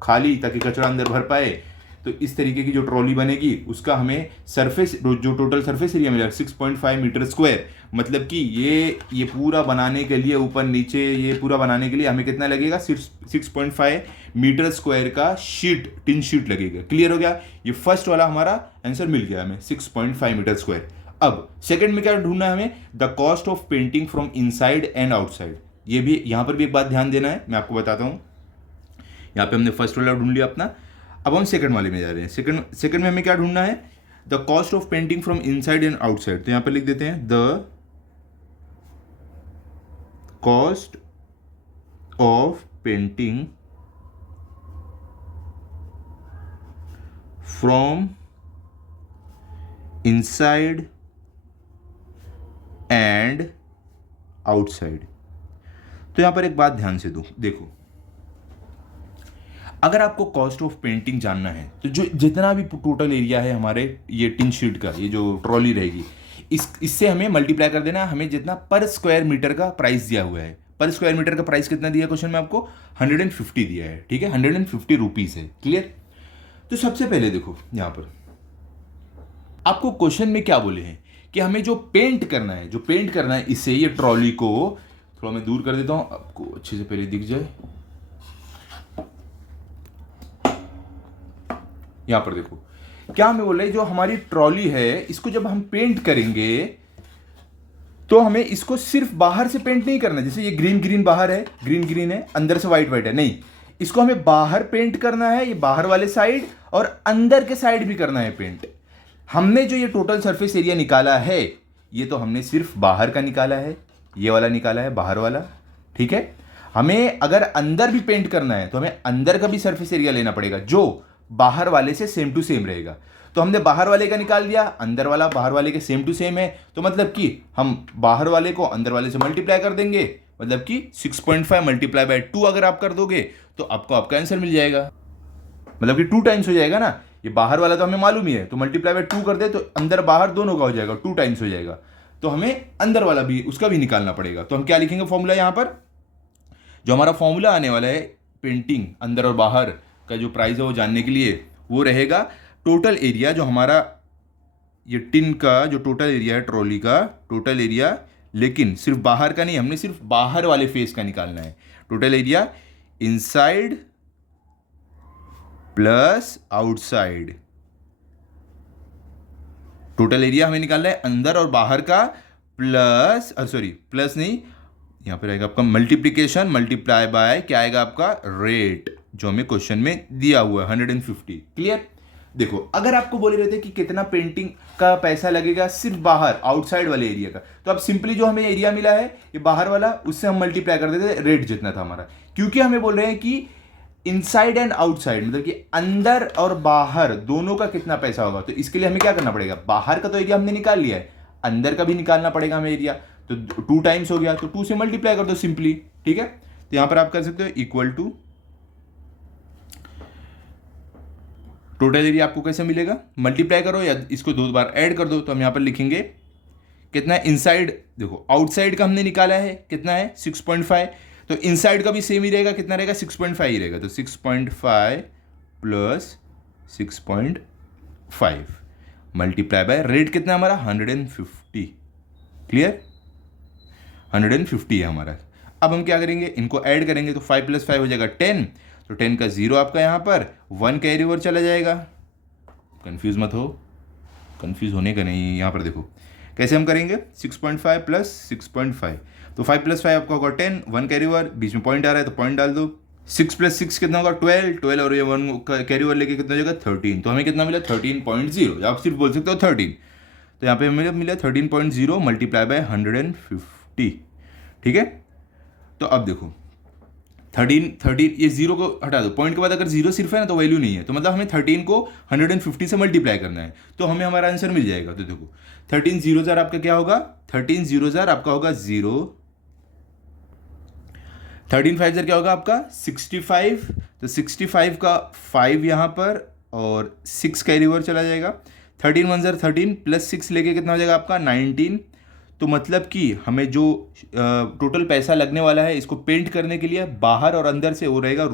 खाली ताकि कचरा अंदर भर पाए, तो इस तरीके की जो ट्रॉली बनेगी उसका हमें सरफेस जो टोटल सरफेस एरिया मिला 6.5 मीटर स्क्वायर। मतलब कि ये पूरा बनाने के लिए, ऊपर नीचे ये पूरा बनाने के लिए हमें कितना लगेगा, 6.5 मीटर स्क्वायर का शीट, टिन शीट लगेगा। क्लियर हो गया, ये फर्स्ट वाला हमारा आंसर मिल गया हमें 6.5 मीटर स्क्वायर। अब सेकंड में क्या ढूंढना है हमें, the cost of painting from inside and outside. ये भी यहाँ पर भी एक बात ध्यान देना है, मैं आपको बताता हूँ। यहाँ पे हमने फर्स्ट वाला ढूंढ लिया अपना। अब हम सेकंड वाले में जा रहे हैं। सेकंड में हमें क्या ढूंढना है, the cost of painting from inside and outside. तो यहां पर लिख देते हैं the cost of painting from inside and outside. तो यहां पर एक बात ध्यान से देखो, अगर आपको कॉस्ट ऑफ पेंटिंग जानना है तो जो जितना भी टोटल एरिया है हमारे ये टिन शीट का, ये जो ट्रॉली रहेगी, इससे हमें मल्टीप्लाई कर देना। हमें जितना पर स्क्वायर मीटर का प्राइस दिया हुआ है, पर स्क्वायर मीटर का प्राइस कितना दिया है क्वेश्चन में आपको, 150 दिया है, ठीक है, 150 रुपीज है। क्लियर। तो सबसे पहले देखो यहां पर आपको क्वेश्चन में क्या बोले हैं कि हमें जो पेंट करना है इससे ये ट्रॉली को, थोड़ा मैं दूर कर देता हूं आपको अच्छे से पहले दिख जाए। यहां पर देखो क्या हमें बोल रहे हैं, जो हमारी ट्रॉली है इसको जब हम पेंट करेंगे तो हमें इसको सिर्फ बाहर से पेंट नहीं करना। जैसे ये ग्रीन बाहर है, ग्रीन है, अंदर से व्हाइट है, नहीं, इसको हमें बाहर पेंट करना है, ये बाहर वाले साइड, और अंदर के साइड भी करना है पेंट। हमने जो ये टोटल सरफेस एरिया निकाला है ये तो हमने सिर्फ बाहर का निकाला है, ये वाला निकाला है, बाहर वाला, ठीक है। हमें अगर अंदर भी पेंट करना है तो हमें अंदर का भी सरफेस एरिया लेना पड़ेगा जो बाहर वाले से सेम टू सेम रहेगा। तो हमने बाहर वाले का निकाल दिया, अंदर वाला बाहर वाले के सेम टू सेम है, तो मतलब कि हम बाहर वाले को अंदर वाले से मल्टीप्लाई कर देंगे, मतलब कि 6.5 मल्टीप्लाई बाय 2 अगर आप कर दोगे तो आपको आपका आंसर मिल जाएगा, मतलब कि 2 टाइम्स हो जाएगा ना। ये बाहर वाला तो हमें मालूम ही है, तो मल्टीप्लाई बाय 2 कर दे तो अंदर बाहर दोनों का हो जाएगा, 2 टाइम्स हो जाएगा। तो हमें अंदर वाला भी, उसका भी निकालना पड़ेगा। तो हम क्या लिखेंगे फॉर्मूला, यहां पर जो हमारा फॉर्मूला आने वाला है पेंटिंग अंदर और बाहर का जो प्राइस है वो जानने के लिए, वो रहेगा टोटल एरिया, जो हमारा ये टिन का जो टोटल एरिया है, ट्रॉली का टोटल एरिया, लेकिन सिर्फ बाहर का नहीं, हमने सिर्फ बाहर वाले फेस का निकालना है। Total area inside plus outside, total area हमें निकालना है अंदर और बाहर का, प्लस प्लस नहीं, यहां पर आएगा आपका मल्टीप्लीकेशन, मल्टीप्लाई बाय क्या आएगा आपका रेट, जो हमें क्वेश्चन में दिया हुआ है 150। क्लियर। देखो अगर आपको बोले रहते कि कितना पेंटिंग का पैसा लगेगा सिर्फ बाहर आउटसाइड वाले एरिया का, तो अब सिंपली जो हमें एरिया मिला है ये बाहर वाला, उससे हम मल्टीप्लाई कर देते रेट जितना था हमारा। क्योंकि हमें बोल रहे हैं कि इनसाइड एंड आउटसाइड, मतलब कि अंदर और बाहर दोनों का कितना पैसा होगा, तो इसके लिए हमें क्या करना पड़ेगा, बाहर का तो एरिया हमने निकाल लिया है, अंदर का भी निकालना पड़ेगा हमें एरिया। तो 2 टाइम्स हो गया, तो 2 से मल्टीप्लाई कर दो सिंपली, ठीक है। तो यहां पर आप कर सकते हो इक्वल टू, टोटल एरिया आपको कैसे मिलेगा, मल्टीप्लाई करो या इसको 2 बार ऐड कर दो। तो हम यहां पर लिखेंगे कितना है इनसाइड, देखो आउटसाइड का हमने निकाला है कितना है 6.5, तो इनसाइड का भी सेम ही रहेगा, कितना रहेगा 6.5 ही रहेगा। तो 6.5 प्लस 6.5 मल्टीप्लाई बाय रेट कितना है हमारा 150। क्लियर, 150 है हमारा। अब हम क्या करेंगे, इनको ऐड करेंगे तो 5 + 5 हो जाएगा 10, तो 10 का 0 आपका यहाँ पर 1 कैरी ओवर चला जाएगा। कंफ्यूज मत हो, कंफ्यूज होने का नहीं। यहाँ पर देखो कैसे हम करेंगे, 6.5 प्लस 6.5, तो 5 + 5 आपका होगा 10, 1 कैरी ओवर, बीच में पॉइंट आ रहा है तो पॉइंट डाल दो। 6 + 6 कितना होगा 12 और ये 1 कैरी ओवर लेके कितना हो जाएगा 13, तो हमें कितना मिला 13.0, या आप सिर्फ बोल सकते हो 13। तो यहाँ पे हमें मिला 13.0 मल्टीप्लाई बाय 150, ठीक है। तो अब देखो 13 ये 0 को हटा दो, पॉइंट के बाद अगर 0 सिर्फ है ना तो वैल्यू नहीं है, तो मतलब हमें 13 को 150 से मल्टीप्लाई करना है, तो हमें हमारा आंसर मिल जाएगा। तो देखो 13 0 आपका क्या होगा, 13 0 आपका होगा 0, 13 5 क्या होगा आपका 65, तो 65 का 5 यहाँ पर और 6 कैरी ओवर चला जाएगा। 13 1 13 प्लस 6 लेके कितना हो जाएगा आपका 19। तो मतलब कि हमें जो टोटल पैसा लगने वाला है इसको पेंट करने के लिए बाहर और अंदर से वो रहेगा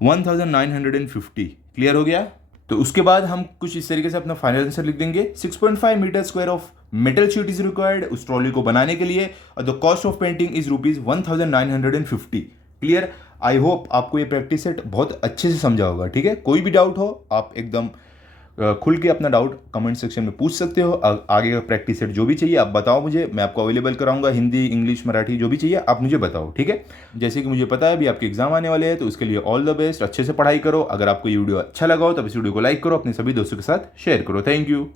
₹1950। क्लियर हो गया। तो उसके बाद हम कुछ इस तरीके से अपना फाइनल आंसर लिख देंगे। 6.5 metre square of metal sheet is required उस ट्रॉली को बनाने के लिए, और the cost of painting is ₹1950। Clear. I hope आपको ये प्रैक्टिस सेट बहुत अच्छे से समझा होगा। ठीक है, कोई भी डाउट हो आप एकदम खुल के अपना डाउट कमेंट सेक्शन में पूछ सकते हो। आगे का प्रैक्टिस सेट जो भी चाहिए आप बताओ मुझे, मैं आपको अवेलेबल कराऊंगा। हिंदी, इंग्लिश, मराठी जो भी चाहिए आप मुझे बताओ, ठीक है। जैसे कि मुझे पता है अभी आपके एग्जाम आने वाले हैं, तो उसके लिए ऑल द बेस्ट, अच्छे से पढ़ाई करो। अगर आपको ये वीडियो अच्छा लगा हो तो इस वीडियो को लाइक करो, अपने सभी दोस्तों के साथ शेयर करो। Thank you.